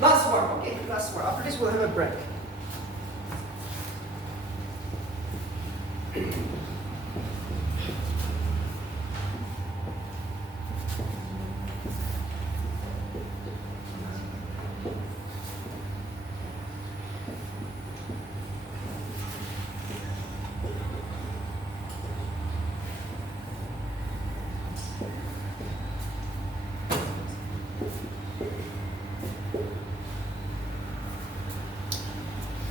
Last war, okay, last war. After this, we'll have a break.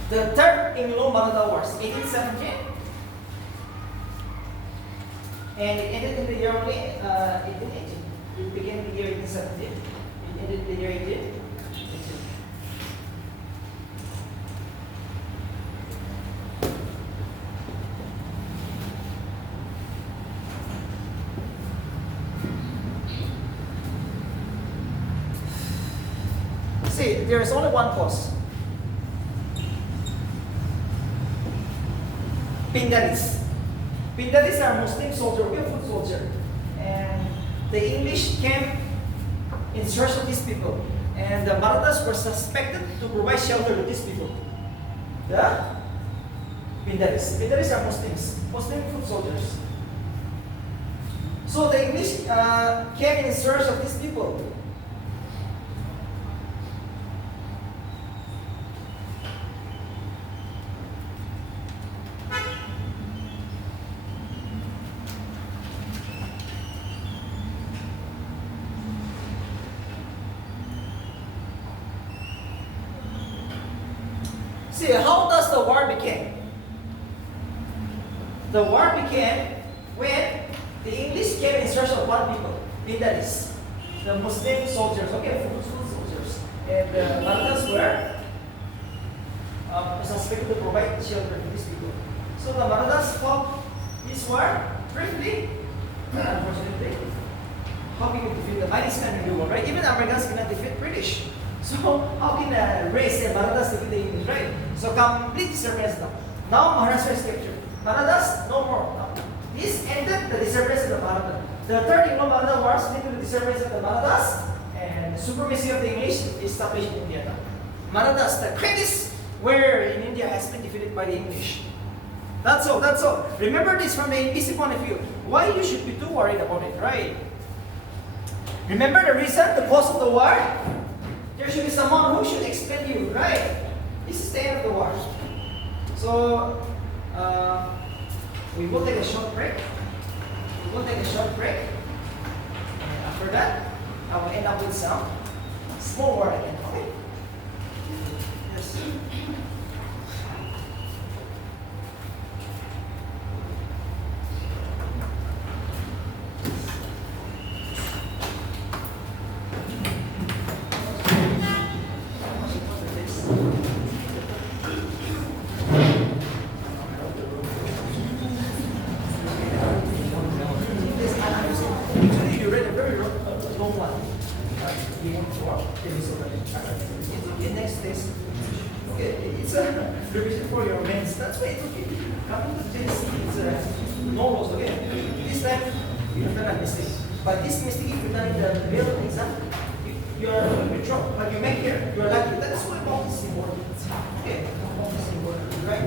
The Third Anglo-Maratha Wars, 1817, and it ended in the year only 1818. It began in the year 1817. It ended in the year 1818. See, there is only one cause. Pindaris. Pindaris are Muslim soldier, foot soldier. And the English came in search of these people. And the Marathas were suspected to provide shelter to these people. The Pindaris. Pindaris are Muslims, Muslim foot soldiers. So the English came in search of these people. See, how does the war begin? The war began when the English came in search of one people, Pindaris, the Muslim soldiers, okay, foot soldiers. And the Marathas were suspected to provide shelter to these people. So the Marathas fought this war briefly, but unfortunately, how can you defeat the mighty country in the world, right? Even Americans cannot defeat British. So how can a race the Marathas defeat the English, right? So complete disturbance now. Now Maharashtra is captured. Marathas, no more. Now, this ended the disturbance of the Maratha. The Third Anglo-Maratha Wars led to the disturbance of the Marathas and the supremacy of the English established in India now. Marathas, the greatest warrior in India, has been defeated by the English. That's all, that's all. Remember this from the NPC point of view. Why you should be too worried about it, right? Remember the reason, the cause of the war? There should be someone who should explain you, right? This is the end of the war. So, we will take a short break. And after that, I will end up with some small war again, okay? Yes. It's a revision for your mains. That's why it's okay. Coming to this, it's no loss, okay? This time, you have done a mistake. But this mistake, if you done in the real exam, you you drop, but you make here, you're lucky. That's why ball is important. Okay, ball is important, right?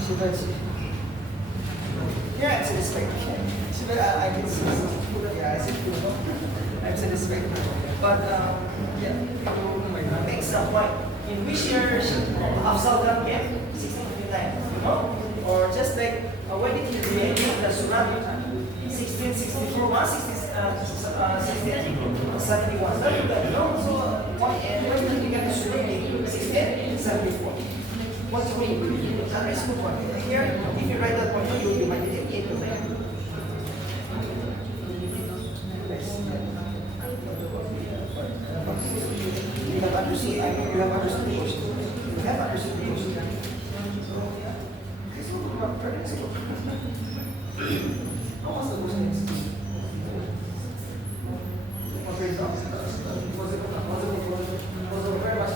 So let's see. Yeah, I'm satisfied. So I can see yeah, I see I'm satisfied. But yeah, you make some point. In which year Afzal Khan came? 1659, you know? Or just like when did he create the tsunami? 1664, 1671. No, so when did he get the tsunami? 1674. What's the way? That is good one. Here, if you write that point, you might get 8 to 9. You have understood. I mean, you have understood the question. You have understood the question. So yeah, this will become predictable. How was the question? Was it very much?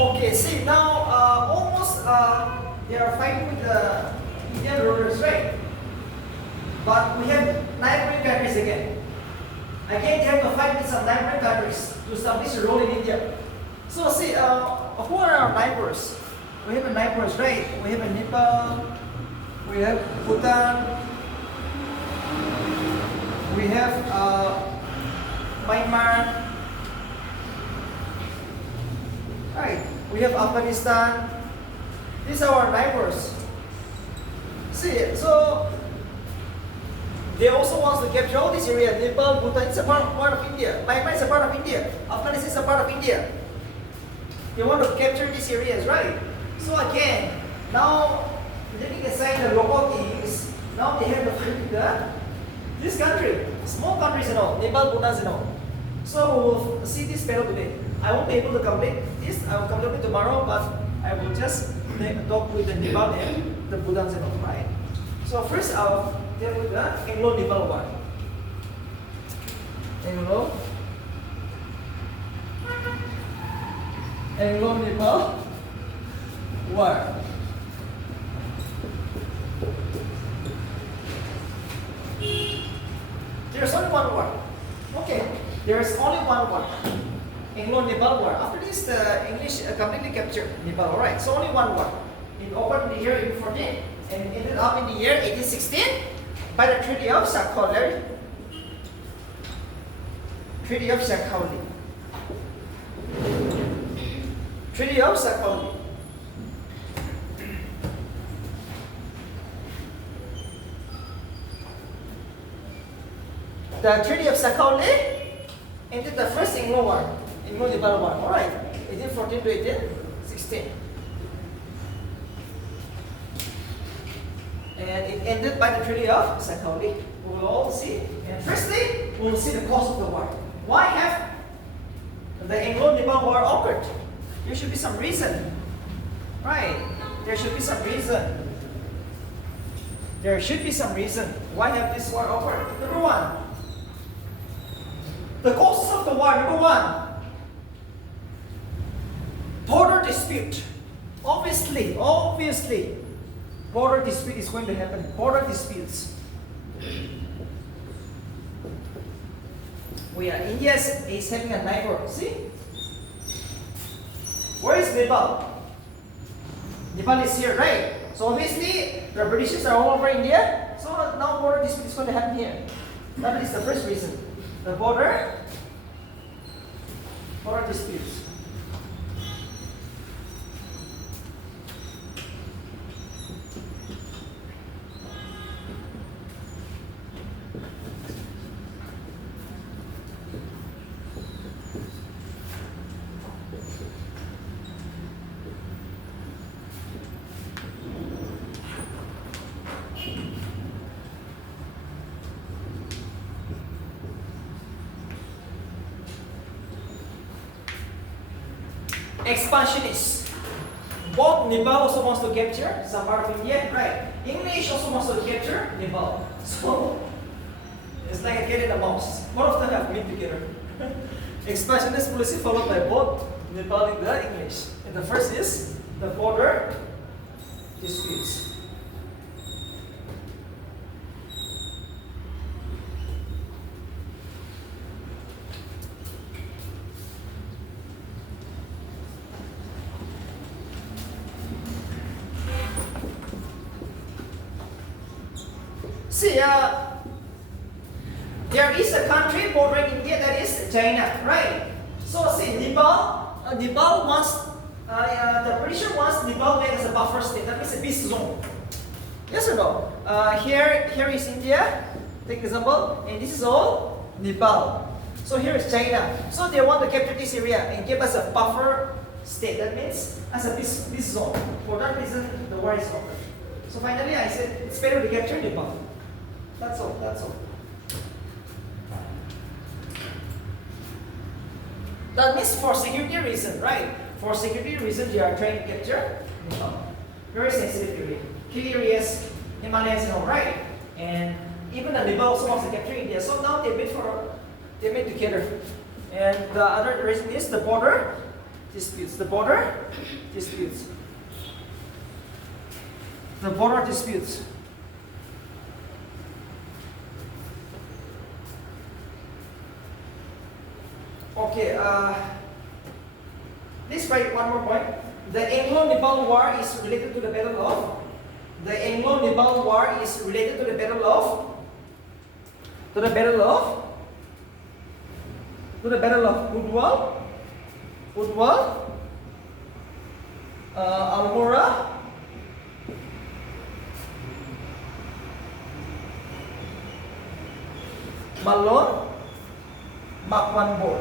Okay, see now almost they are fighting with the Indian rulers, right? But we have neighboring countries again. Again, they have to fight with some neighboring countries to establish a role in India. So see, who are our neighbors? We have a neighbors, right? We have a Nepal, we have Bhutan, we have Myanmar, right? We have Afghanistan. These are our neighbors. See, so they also want to capture all this area. Nepal, Bhutan is a part of India. Myanmar is a part of India. Afghanistan is a part of India. They want to capture these areas, right? So again, now leaving aside the local things, now they have to fight with this country, small countries and all, Nepal, Bhutan and all. So we'll see this panel today. I won't be able to complete this. I will complete it tomorrow, but I will just talk with the Nepal and the Bhutan and all, right? So first I'll deal with the Anglo-Nepal War. Anglo-Nepal War. There's only one war. Okay, there's only one war. Anglo-Nepal War. After this, the English completely captured Nepal. Alright, so only one war. It opened in the year 1814 and ended up in the year 1816 by the Treaty of Sakhalin. Treaty of Sakhalin. Treaty of Sakhalin. The Treaty of Sakhalin ended the first Anglo-Nepal War. Alright, 1814 to 1816. And it ended by the Treaty of Sakhalin. We will all see. And firstly, we will see the cause of the war. Why have the Anglo-Nepal War occurred? There should be some reason. Right? There should be some reason. There should be some reason. Why have this war occurred? Number one. The causes of the war. Number one. Border dispute. Obviously, border dispute is going to happen. Border disputes. India is having a neighbor. See? Where is Nepal? Nepal is here, right? So obviously, the Britishers are all over India. So now border dispute is going to happen here. That is the first reason. The border disputes. Expansionists. Both Nepal also wants to capture some part of India, right? English also wants to capture Nepal. So it's like a cat and a mouse. Both of them have been together. Expansionist policy followed by both Nepal and the English. And the first is the border disputes. See, there is a country bordering India, that is China, right? So see, Nepal wants, the British wants Nepal made as a buffer state. That means a peace zone. Yes or no? Here is India, take example, and this is all Nepal. So here is China. So they want to capture this area and give us a buffer state. That means as a peace zone. For that reason, the war is over. So finally, I said it's better to capture Nepal. That's all. That means for security reason, right? For security reason, they are trying to capture Nepal. Very sensitive area. Key areas, Himalayas, right? And even the Nepal also wants to capture India. So now they meet together. And the other reason is the border disputes. The border disputes. Okay, let's write one more point. The Anglo-Nepal War is related to the Battle of Woodwall, Almora, Malone, Makwanbor.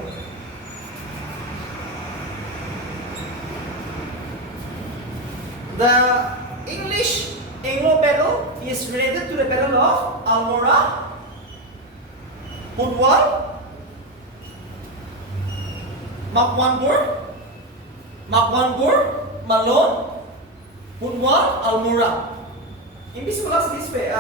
The English-Anglo battle is related to the Battle of Almora, Woodwall, Makwanbor, Malone, Woodwall, Almora. In this class, this way,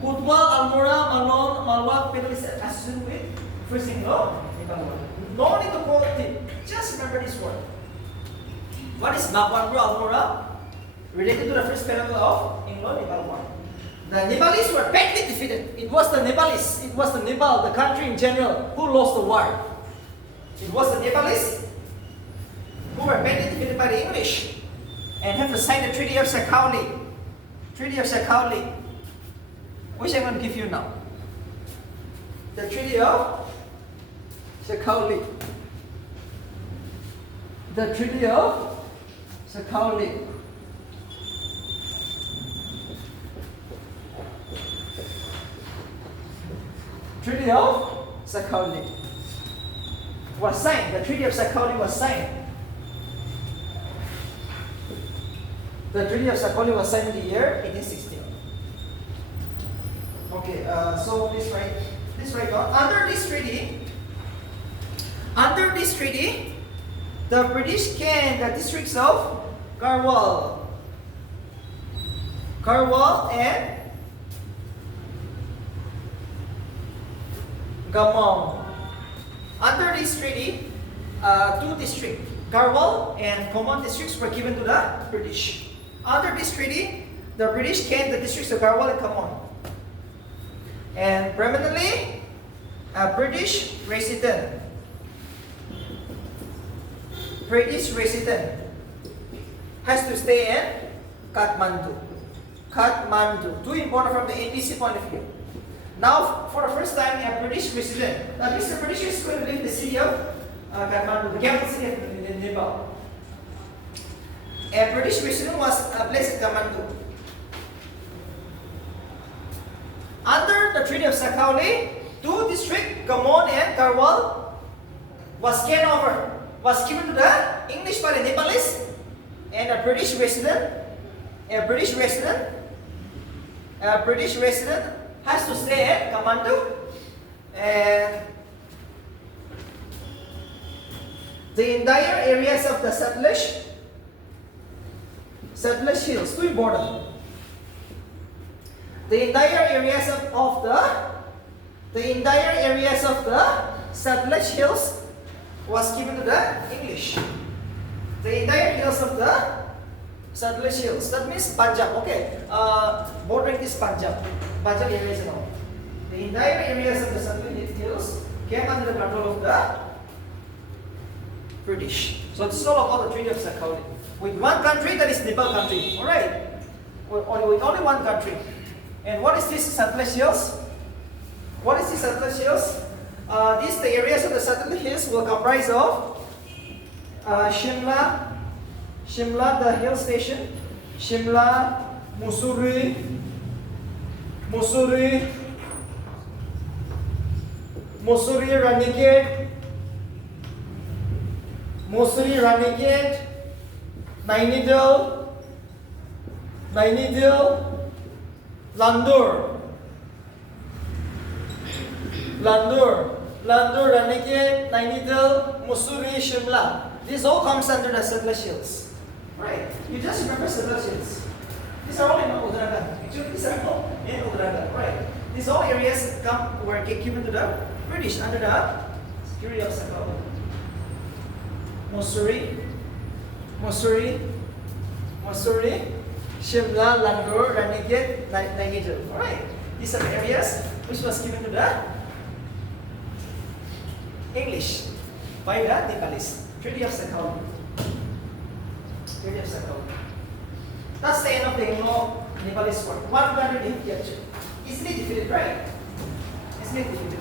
Woodwall, Almora, Malone, battle is associated with first Anglo-Nepal War. No need to call it. Just remember this word. What is Makwanbor, Almora? Related to the first battle of Anglo-Nepal War. The Nepalese were badly defeated. It was the Nepal, the country in general, who lost the war. It was the Nepalese who were badly defeated by the English and have to sign the Treaty of Sakhalin. Which I'm going to give you now. The Treaty of Sakhalin. Treaty of Sakhalin was signed. The Treaty of Sakhalin was signed. The Treaty of Sakhalin was signed in the year 1816. Okay, so please write down. Under this treaty, the British gained the districts of Garhwal and Gamon. Under this treaty, two districts, Garhwal and Gamon districts, were given to the British. Under this treaty, the British gained the districts of Garhwal and Gamon. And permanently, a British resident has to stay in Kathmandu. Too important from the NDC point of view. Now, for the first time, a British resident. Now, Mr. British is going to leave the city of Kathmandu, the capital city of Nepal. A British resident was placed at Kathmandu. Under the Treaty of Sakhalin, two districts, Gamon and Garhwal, was given to the English by the Nepalese, and a British resident has to stay at Kathmandu, and the entire areas of the Satluj Hills, too important. The entire areas of the Satluj Hills was given to the English. The entire hills of the Satluj Hills. That means Punjab. Okay. Bordering this Punjab areas and all. The entire areas of the Satluj Hills came under the control of the British. So this is all about the Treaty of Sakhalin. With one country, that is Nepal country. Alright. With only one country. And what is this Satluj Hills? What is this Satluj Hills? The areas of the Satluj Hills will comprise of Shimla, the hill station, Shimla, Mussoorie, Ranikhet, Nainidal, Landur, Ranikhet, Nainidal, Mussoorie, Shimla. This all comes under the Satluj Hills. Right? You just remember Satluj Hills. These are all in Uttarakhand. Actually, these are all in Uttarakhand. Right? These all areas were given to the British under the Treaty of Sakhalin. Mussoorie, Shimla, Landur, Ranikhet, Nainidal. Alright. These are the areas which was given to the English by the Nepalese. Treaty of Sakhalin. That's the end of the Anglo-Nepalese War. One country they have captured. Easily defeated, right? Easily defeated.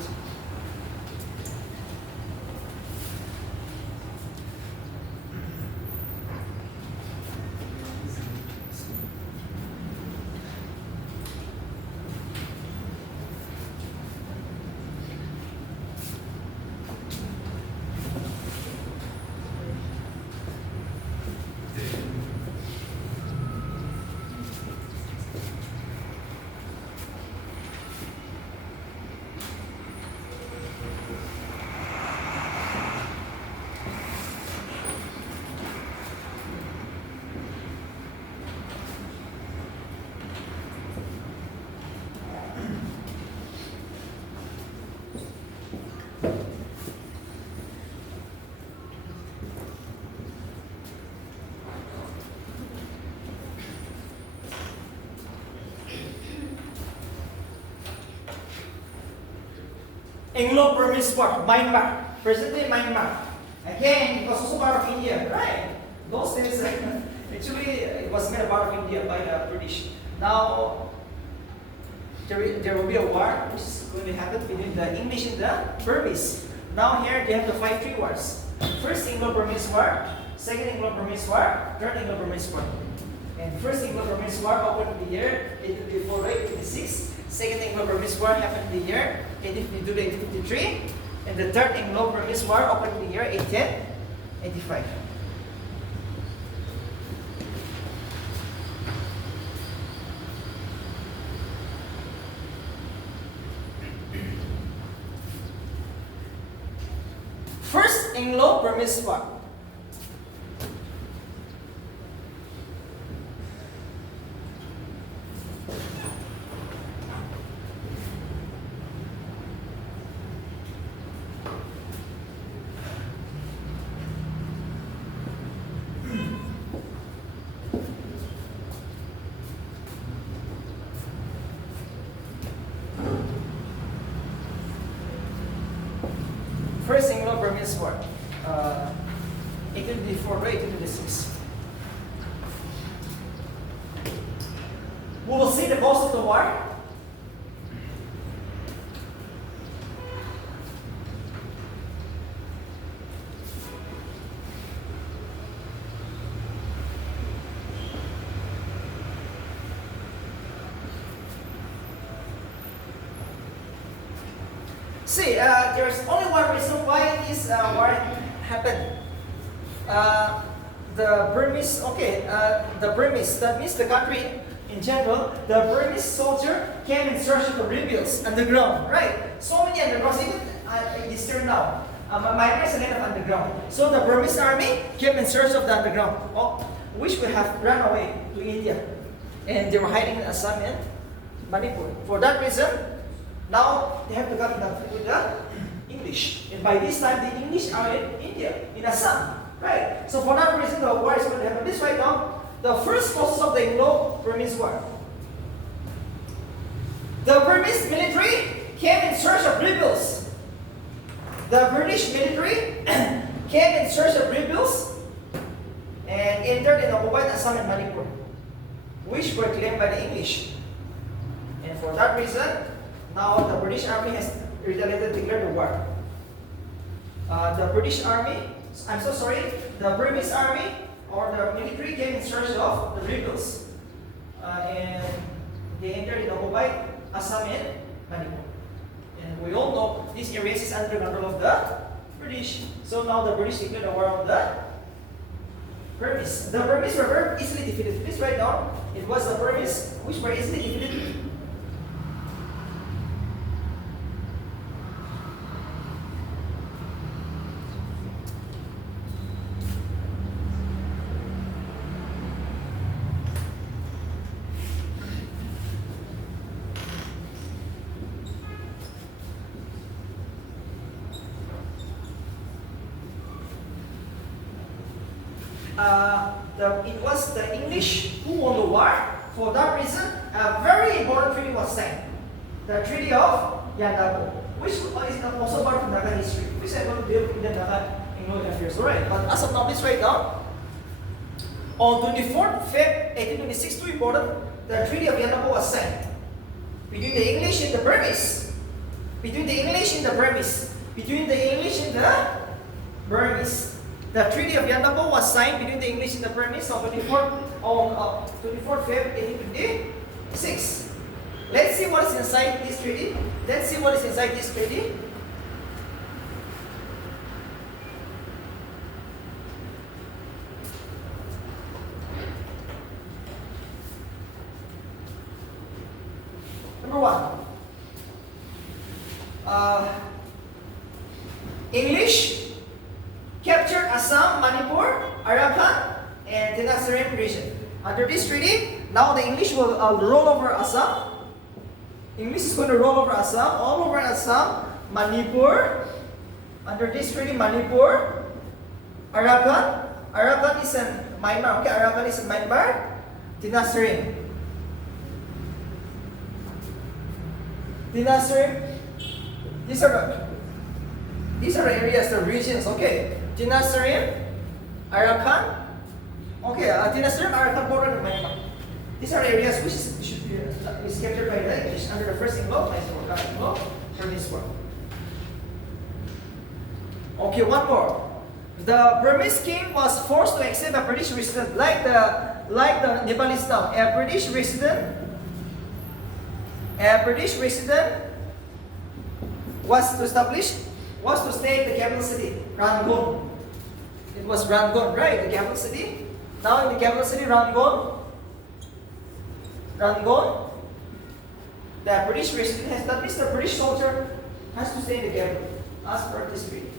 Anglo-Burmese War, Myanmar, presently Myanmar. Again, it was also part of India, right? Those days, actually, it was made a part of India by the British. Now, there will be a war which is going to happen between the English and the Burmese. Now here they have to fight three wars. First Anglo-Burmese War, second Anglo-Burmese War, third Anglo-Burmese War. And first Anglo-Burmese War opened in the year 1854, right? 1856. Second Anglo-Burmese War happened in the year 1852 to 1853, and the Third Anglo-Burmese War occurred in the year 1885. First Anglo-Burmese War. First Anglo-Burmese War, 1854 to 1856. We will see the cause of the war. See, there's only one reason why this war happened. The Burmese, the Burmese, that means the country in general, the Burmese soldier came in search of the rebels underground, right? So many undergrounds, even this turn now, migrants are kind of underground. So the Burmese army came in search of the underground, which would have run away to India. And they were hiding in Assam and Manipur. For that reason, now they have to come in conflict with the English. And by this time, the English are in India, in Assam. Right? So for that reason, the war is going to happen. This right now, the first process of the Anglo-Burmese War. The Burmese military came in search of rebels. The British military came in search of rebels and entered and occupied Assam and Manipur, which were claimed by the English. And for that reason, now the British Army has retaliated, declared the war. The British Army, the Burmese Army or the military came in search of the rebels. And they entered and occupied Assam and Manipur. And we all know these areas is under the control of the British. So now the British declared a war on the Burmese. The Burmese were very easily defeated. Please write down, it was the Burmese which were easily defeated. It was the English who won the war. For that reason, a very important treaty was signed. The Treaty of Yandapo, which is also part of Naga history. We said going to deal with the Naga Anglo-Indian affairs. Alright, but as of now, please write down. On 24th Feb 1826, too important, the Treaty of Yandapo was signed between the English and the Burmese. Between the English and the Burmese. Between the English and the Burmese. The Treaty of Yandapo was signed between the English and the Burmese on 24th Feb 1826. Let's see what is inside this treaty. Let's see what is inside this treaty. Number one, English captured Assam, Manipur, Arakan, and Tenasserim region. Under this treaty, now the English will roll over Assam. English is going to roll over Assam, all over Assam, Manipur. Under this treaty, Manipur, Arakan. Arakan is in Myanmar. Okay, Arakan is in Myanmar. Tenasserim. Tenasserim. These are the areas, the regions. Okay. Tenasserim, Arakan. Okay, Tenasserim, Arakan border in Myanmar. These are areas which is captured by the English under the first Anglo-Burmese War. Okay, one more. The Burmese king was forced to accept a British resident, like the Nepalese now. A British resident A British resident was to stay in the capital city, Rangoon. It was Rangoon, right? The capital city. Now in the capital city, Rangoon, the British resident has, that means the British soldier has to stay in the capital as per this treaty.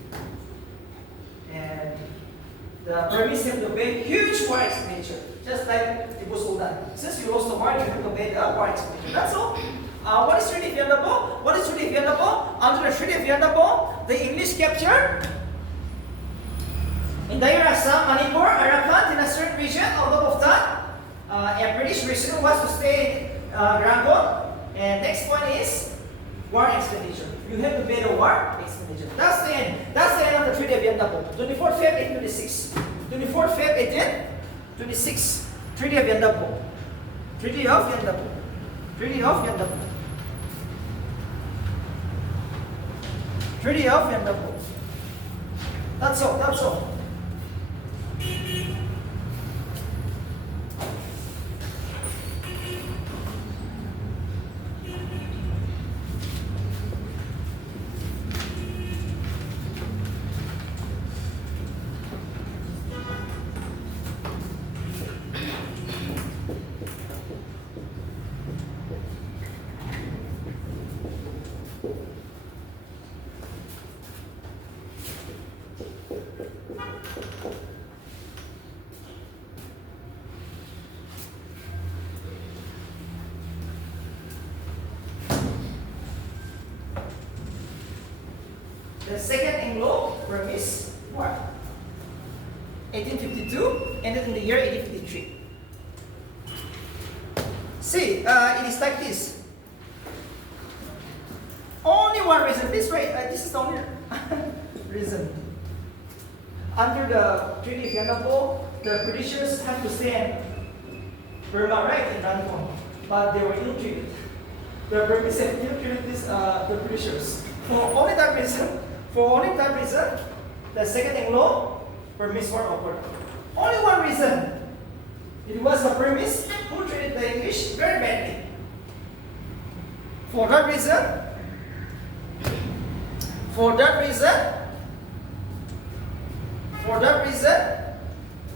And the Burmese have to pay huge war expenditure, just like it was all done. Since you lost the war, you have to pay the war expenditure. That's all. What is Treaty of Yandabo? What is Treaty of Yandabo? Under the Treaty of Yandabo, the English captured entire Assam, Manipur, Arakan in a certain region. On top of that, a British resident was to stay in Rangoon. And next one is war expenditure. You have to pay the war expenditure. That's the end. That's the end of the Treaty of Yandabo. 24th Feb 1826. 24th Feb 1826. Treaty of Yandabo. Treaty of Yandabo. Treaty of Yandabo. Treaty of Yandabo. That's all. That's all. The Second Anglo-Burmese War, 1852, ended in the year 1853. See, it is like this. Only one reason. This is the only reason. Under the Treaty of Yandabo, the Britishers had to stay in Burma, right, in Rangoon, but they were ill-treated. The Burmese had ill-treated the Britishers. For only that reason, the Second Anglo-Burmese War occurred. Only one reason. It was the Burmese who treated the English very badly. For that reason,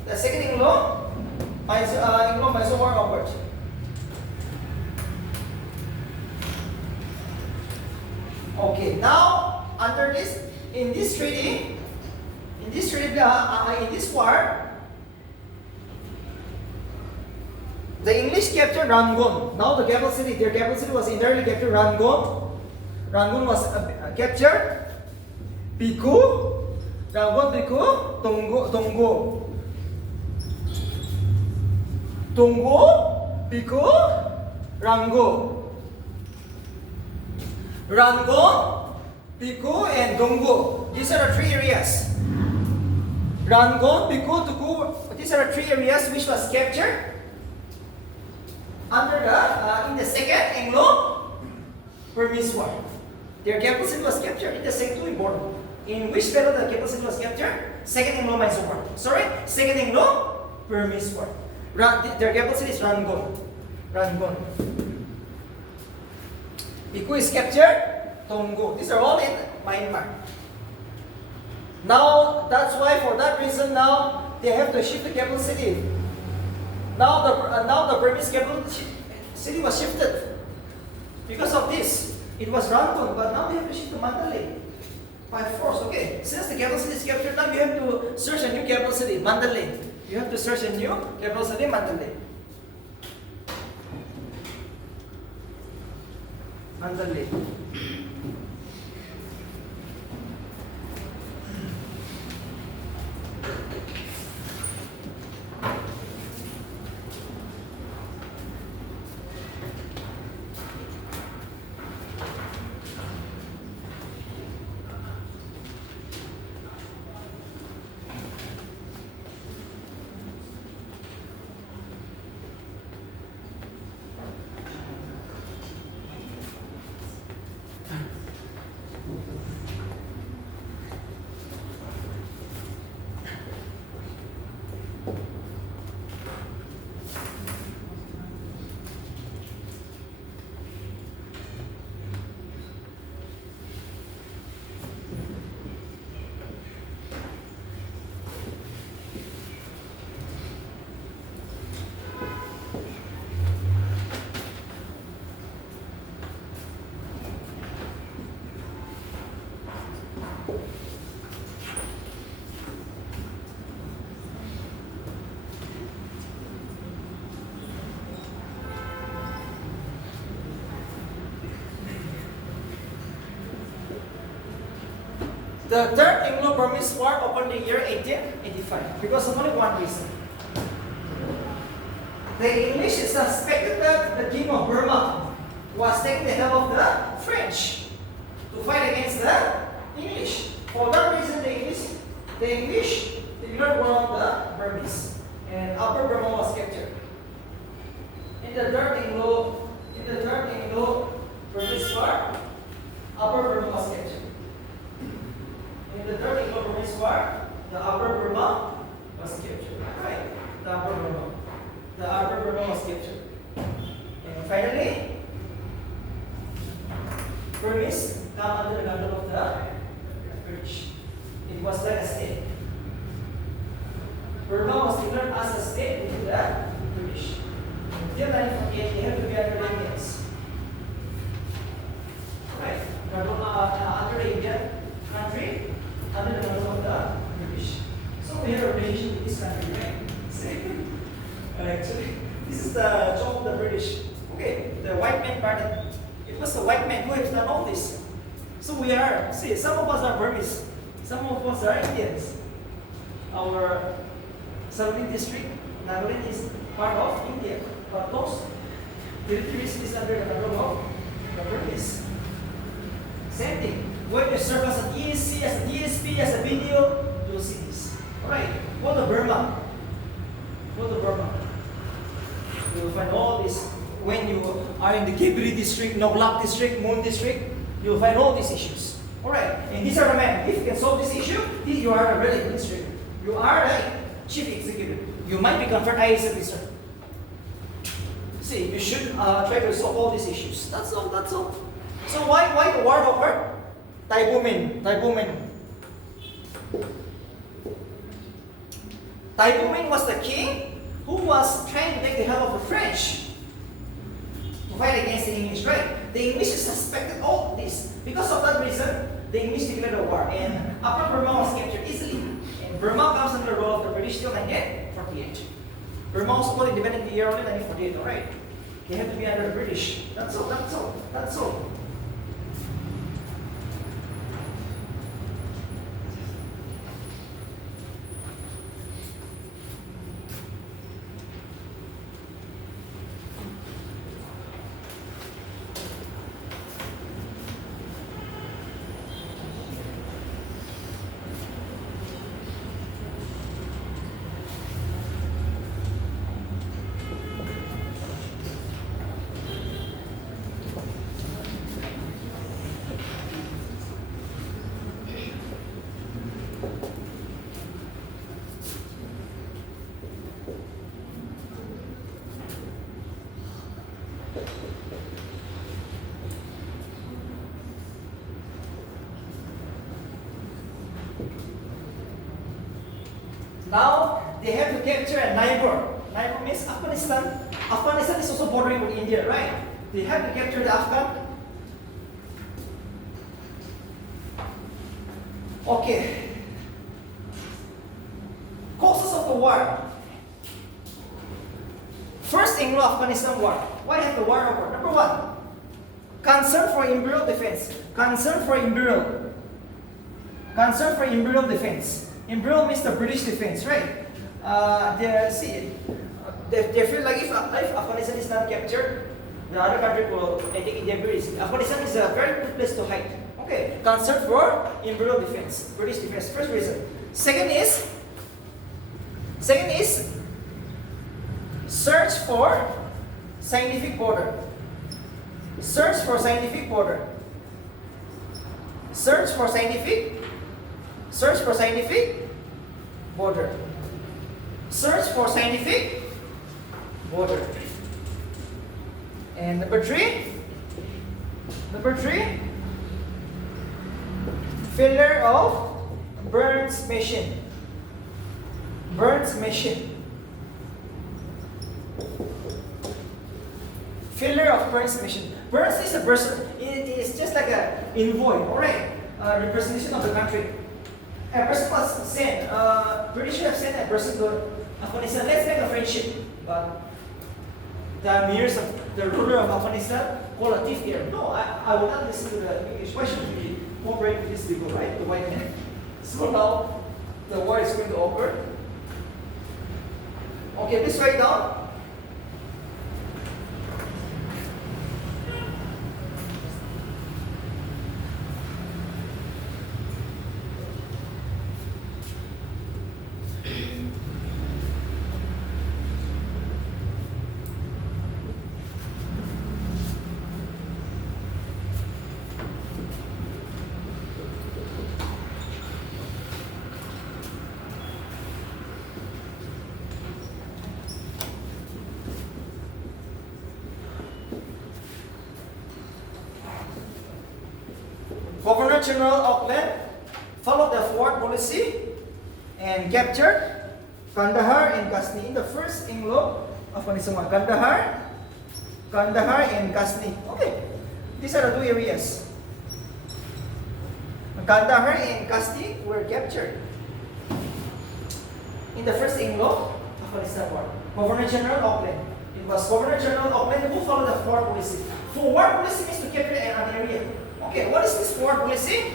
the Second Anglo-Mysore War occurred. Okay, now under this, in this war, the English captured Rangoon. Now the capital city, their capital city was entirely captured. Rangoon was captured. Rangoon, Piku, Rangoon, Piku, and Donggo. These are the three areas. Rangoon, Piku, Tuku. These are the three areas which was captured under in the Second Anglo-Burmese War. Their capital city was captured in the second war. In which battle the capital city was captured? Second Anglo-Mysore War. Sorry, Second Anglo-Burmese War. Their capital city is Rangoon. Piku is captured. Donggo. These are all in Myanmar. Now that's why, for that reason, now they have to shift the capital city. Now the Burmese capital city was shifted. Because of this, it was Rangoon, but now they have to shift to Mandalay by force. Okay, since the capital city is captured, now you have to search a new capital city, Mandalay. You have to search a new capital city, Mandalay. The Third Anglo-Burmese War opened in the year 1885 because of only one reason. The English suspected that the King of Burma was taking the help of the French to fight against the English. For that reason, the English declared war on the Burmese, and Upper Burma was captured. In the Third Anglo-Burmese War, Upper Burma was captured. In the Third Anglo-Burmese War, the Upper Burma was captured. Right, the Upper Burma was captured. And finally, Burmese come under the control of the British. It was like a state. Burma was declared as a state within the British. Until 1948, they have to be under the Indians. Right, under the Indian country, under the control of the British. So we have a relationship with this country, right? Actually, this is the job of the British. Okay, the white man party. It was the white man who has done all this. So we are, see, some of us are Burmese, some of us are Indians. Our Southern district, Nagaland, is part of India, but those territories is under the control of the Burmese. Same thing. When you serve as an ESC, as a DSP, as a video, you'll see this. Alright, go to Burma. You will find all this. When you are in the Kibri district, Noglak district, Moon district, you will find all these issues. Alright, and these are the men. If you can solve this issue, you are a really administrator. You are the chief executive. You might be conferred IAS officer. See, you should try to solve all these issues. That's all. So why the war occurred? Taibumin. Taibumin was the king who was trying to take the help of the French to fight against the English, right? The English suspected all this. Because of that reason, the English declared a war, and Upper Burma was captured easily. And Burma comes under the rule of the British till 1948. Burma was called independent in the year only 1948, alright? They have to be under the British. That's all. Now they have to capture a neighbor. Neighbor means Afghanistan. Afghanistan is also bordering with India, right? They have to capture the Afghan. Okay. Causes of the war. First Anglo-Afghanistan War. Why has the war occurred? Number one, concern for imperial defense. Concern for imperial defense. Imperial means the British defense, right? They feel like if Afghanistan is not captured, the other country will take it their British. Afghanistan is a very good place to hide. Okay, concern for imperial defense, British defense. First reason. Second is search for scientific border. Search for scientific border. Search for scientific border. Search for scientific border. And number three, failure of Burns mission. Failure of Burns mission. Burns is a person. It is just like an envoy, alright? representation of the country. A person was sent, British have sent a person to Afghanistan, let's make a friendship. But the emirs of the ruler of Afghanistan call a thief here. No, I will not listen to the English. Why should we cooperate with these people, right? The white men. So now the war is going to occur. Okay, please write down. Governor General Auckland followed the forward policy and captured Kandahar and Ghazni in the first Anglo-Afghanistan war. Kandahar and Ghazni. Okay, these are the two areas. Kandahar and Ghazni were captured in the first Anglo-Afghanistan war. Governor General Auckland. It was Governor General Auckland who followed the forward policy. Forward policy means to capture an area. Okay, what is this forward policy?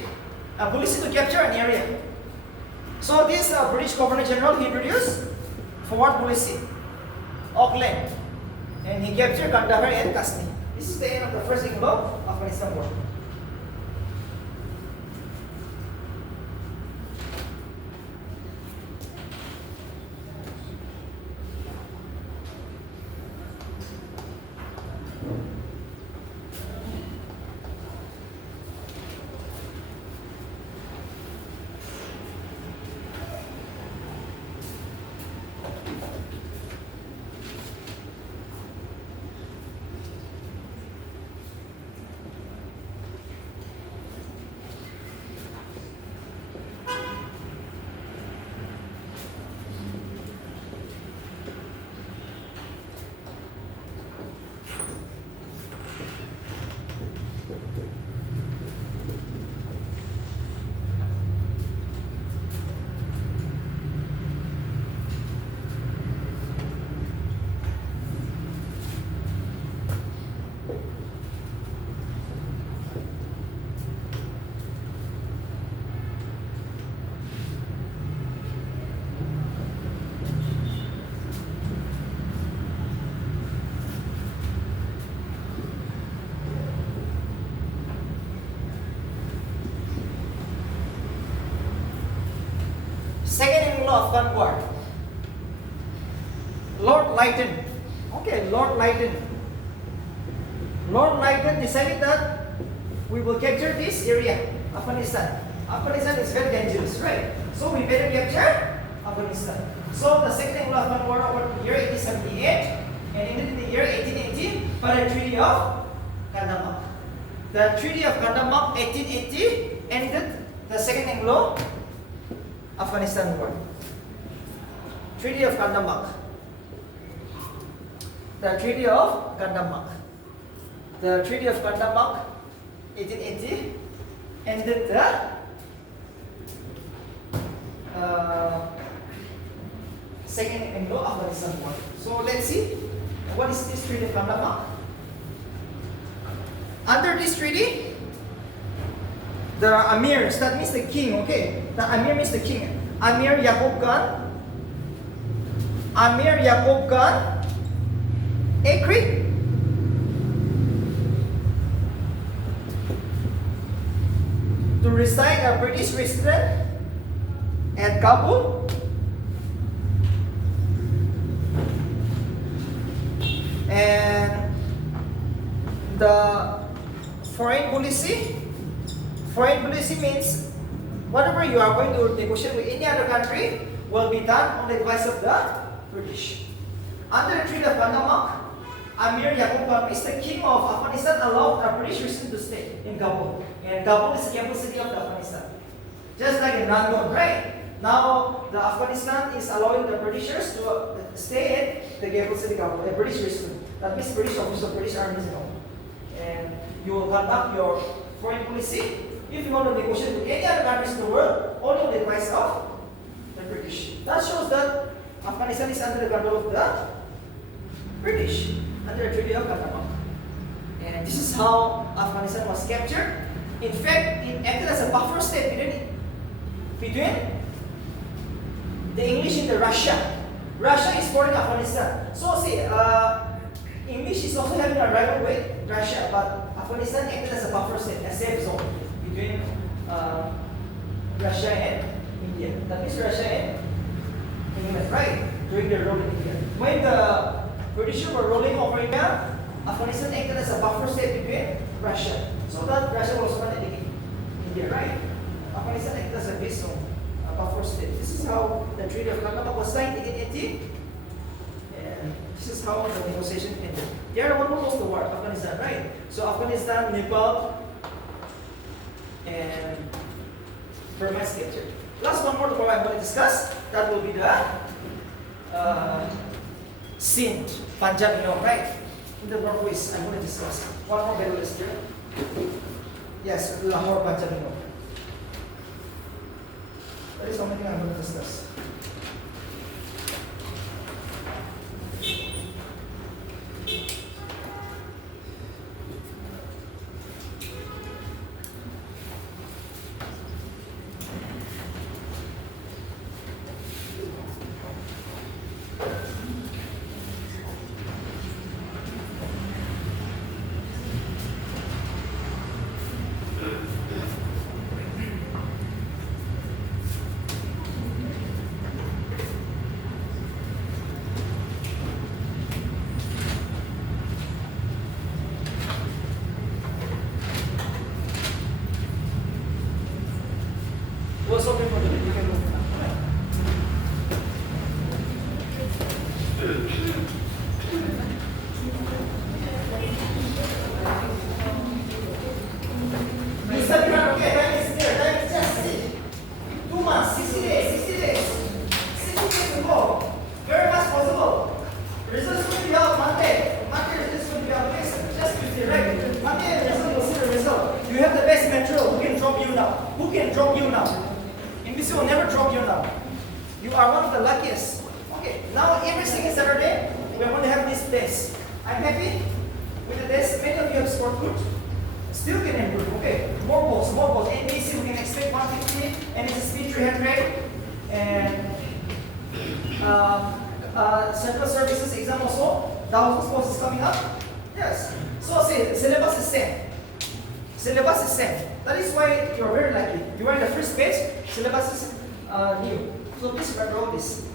A policy to capture an area. So this British Governor General, he introduced forward policy, Auckland, and he captured Kandahar and Ghazni. This is the end of the first Anglo-Afghanistan war. Second Anglo-Afghan War. Lord Lytton. Okay, Lord Lytton. Lord Lytton decided that we will capture this area, Afghanistan. Afghanistan is very dangerous, right? So we better capture Afghanistan. So the Second Anglo-Afghan War over the year 1878 and ended in the year 1880 by the Treaty of Gandamak. The Treaty of Gandamak 1880 ended the Second Anglo-Afghanistan War. Treaty of Gandamak. The Treaty of Gandamak. The Treaty of Gandamak 1880 ended the Second Anglo-Afghanistan War. So let's see, what is this Treaty of Gandamak? Under this treaty, the emirs, that means the king, okay? The emir means the king. Amir Yaqub Khan agreed to reside a British resident at Kabul and the foreign policy means whatever you are going to negotiate with any other country will be done on the advice of the British. Under the Treaty of Gandamak, Amir Yaqub Khan is the king of Afghanistan allowed a British resident to stay in Kabul. And Kabul is the capital city of Afghanistan. Just like in Rangoon, right? Now the Afghanistan is allowing the Britishers to stay at the capital city Kabul, a British resident. That means British officers, British armies, and you will conduct your foreign policy. If you want to negotiate with any other countries in the world, only on the advice of the British. That shows that Afghanistan is under the control of the British, under the Treaty of Cantonment. And this is how Afghanistan was captured. In fact, it acted as a buffer state between the English and the Russia. Russia is supporting Afghanistan. So see, English is also having a rival with Russia, but Afghanistan acted as a buffer state, a safe zone between Russia and India. That means Russia and England, right? During their role in India. When the British were rolling over India, Afghanistan acted as a buffer state between Russia. So that Russia was not attacking India, right? Afghanistan acted as a base zone, a buffer state. This is how the Treaty of Cantonment was signed in 1880. And this is how the negotiation ended. They are the one who lost the war, Afghanistan, right? So Afghanistan, Nepal, and Burma is captured. Last one more tomorrow I'm going to discuss. That will be the Sindh, Punjab, right? In the northwest, I'm going to discuss. One more battle is here. Yes, Lahore, Punjab, That is the only thing I'm going to discuss. Was open for the you can move now. You study hard, okay? Time is there. Time is just 2 months, 60 days, 60 days. 60 days to go. Very much possible. Results will be out Monday. Monday results will be out. Just Tuesday, right? Monday result will see the result. You have the best material. Who can drop you now? Who can drop you now? This will never drop you now. You are one of the luckiest. Okay, now every single Saturday, we are going to have this test. I'm happy with the test. Many of you have scored good. Still can improve. Okay, more balls, more balls. NBC, we can expect 150, and it's a speed 300. And central services exam also, thousands courses coming up. Yes. So see, syllabus is same. Syllabus is same. That is why you are very lucky. You are in the first page, syllabus is new. So please remember all this.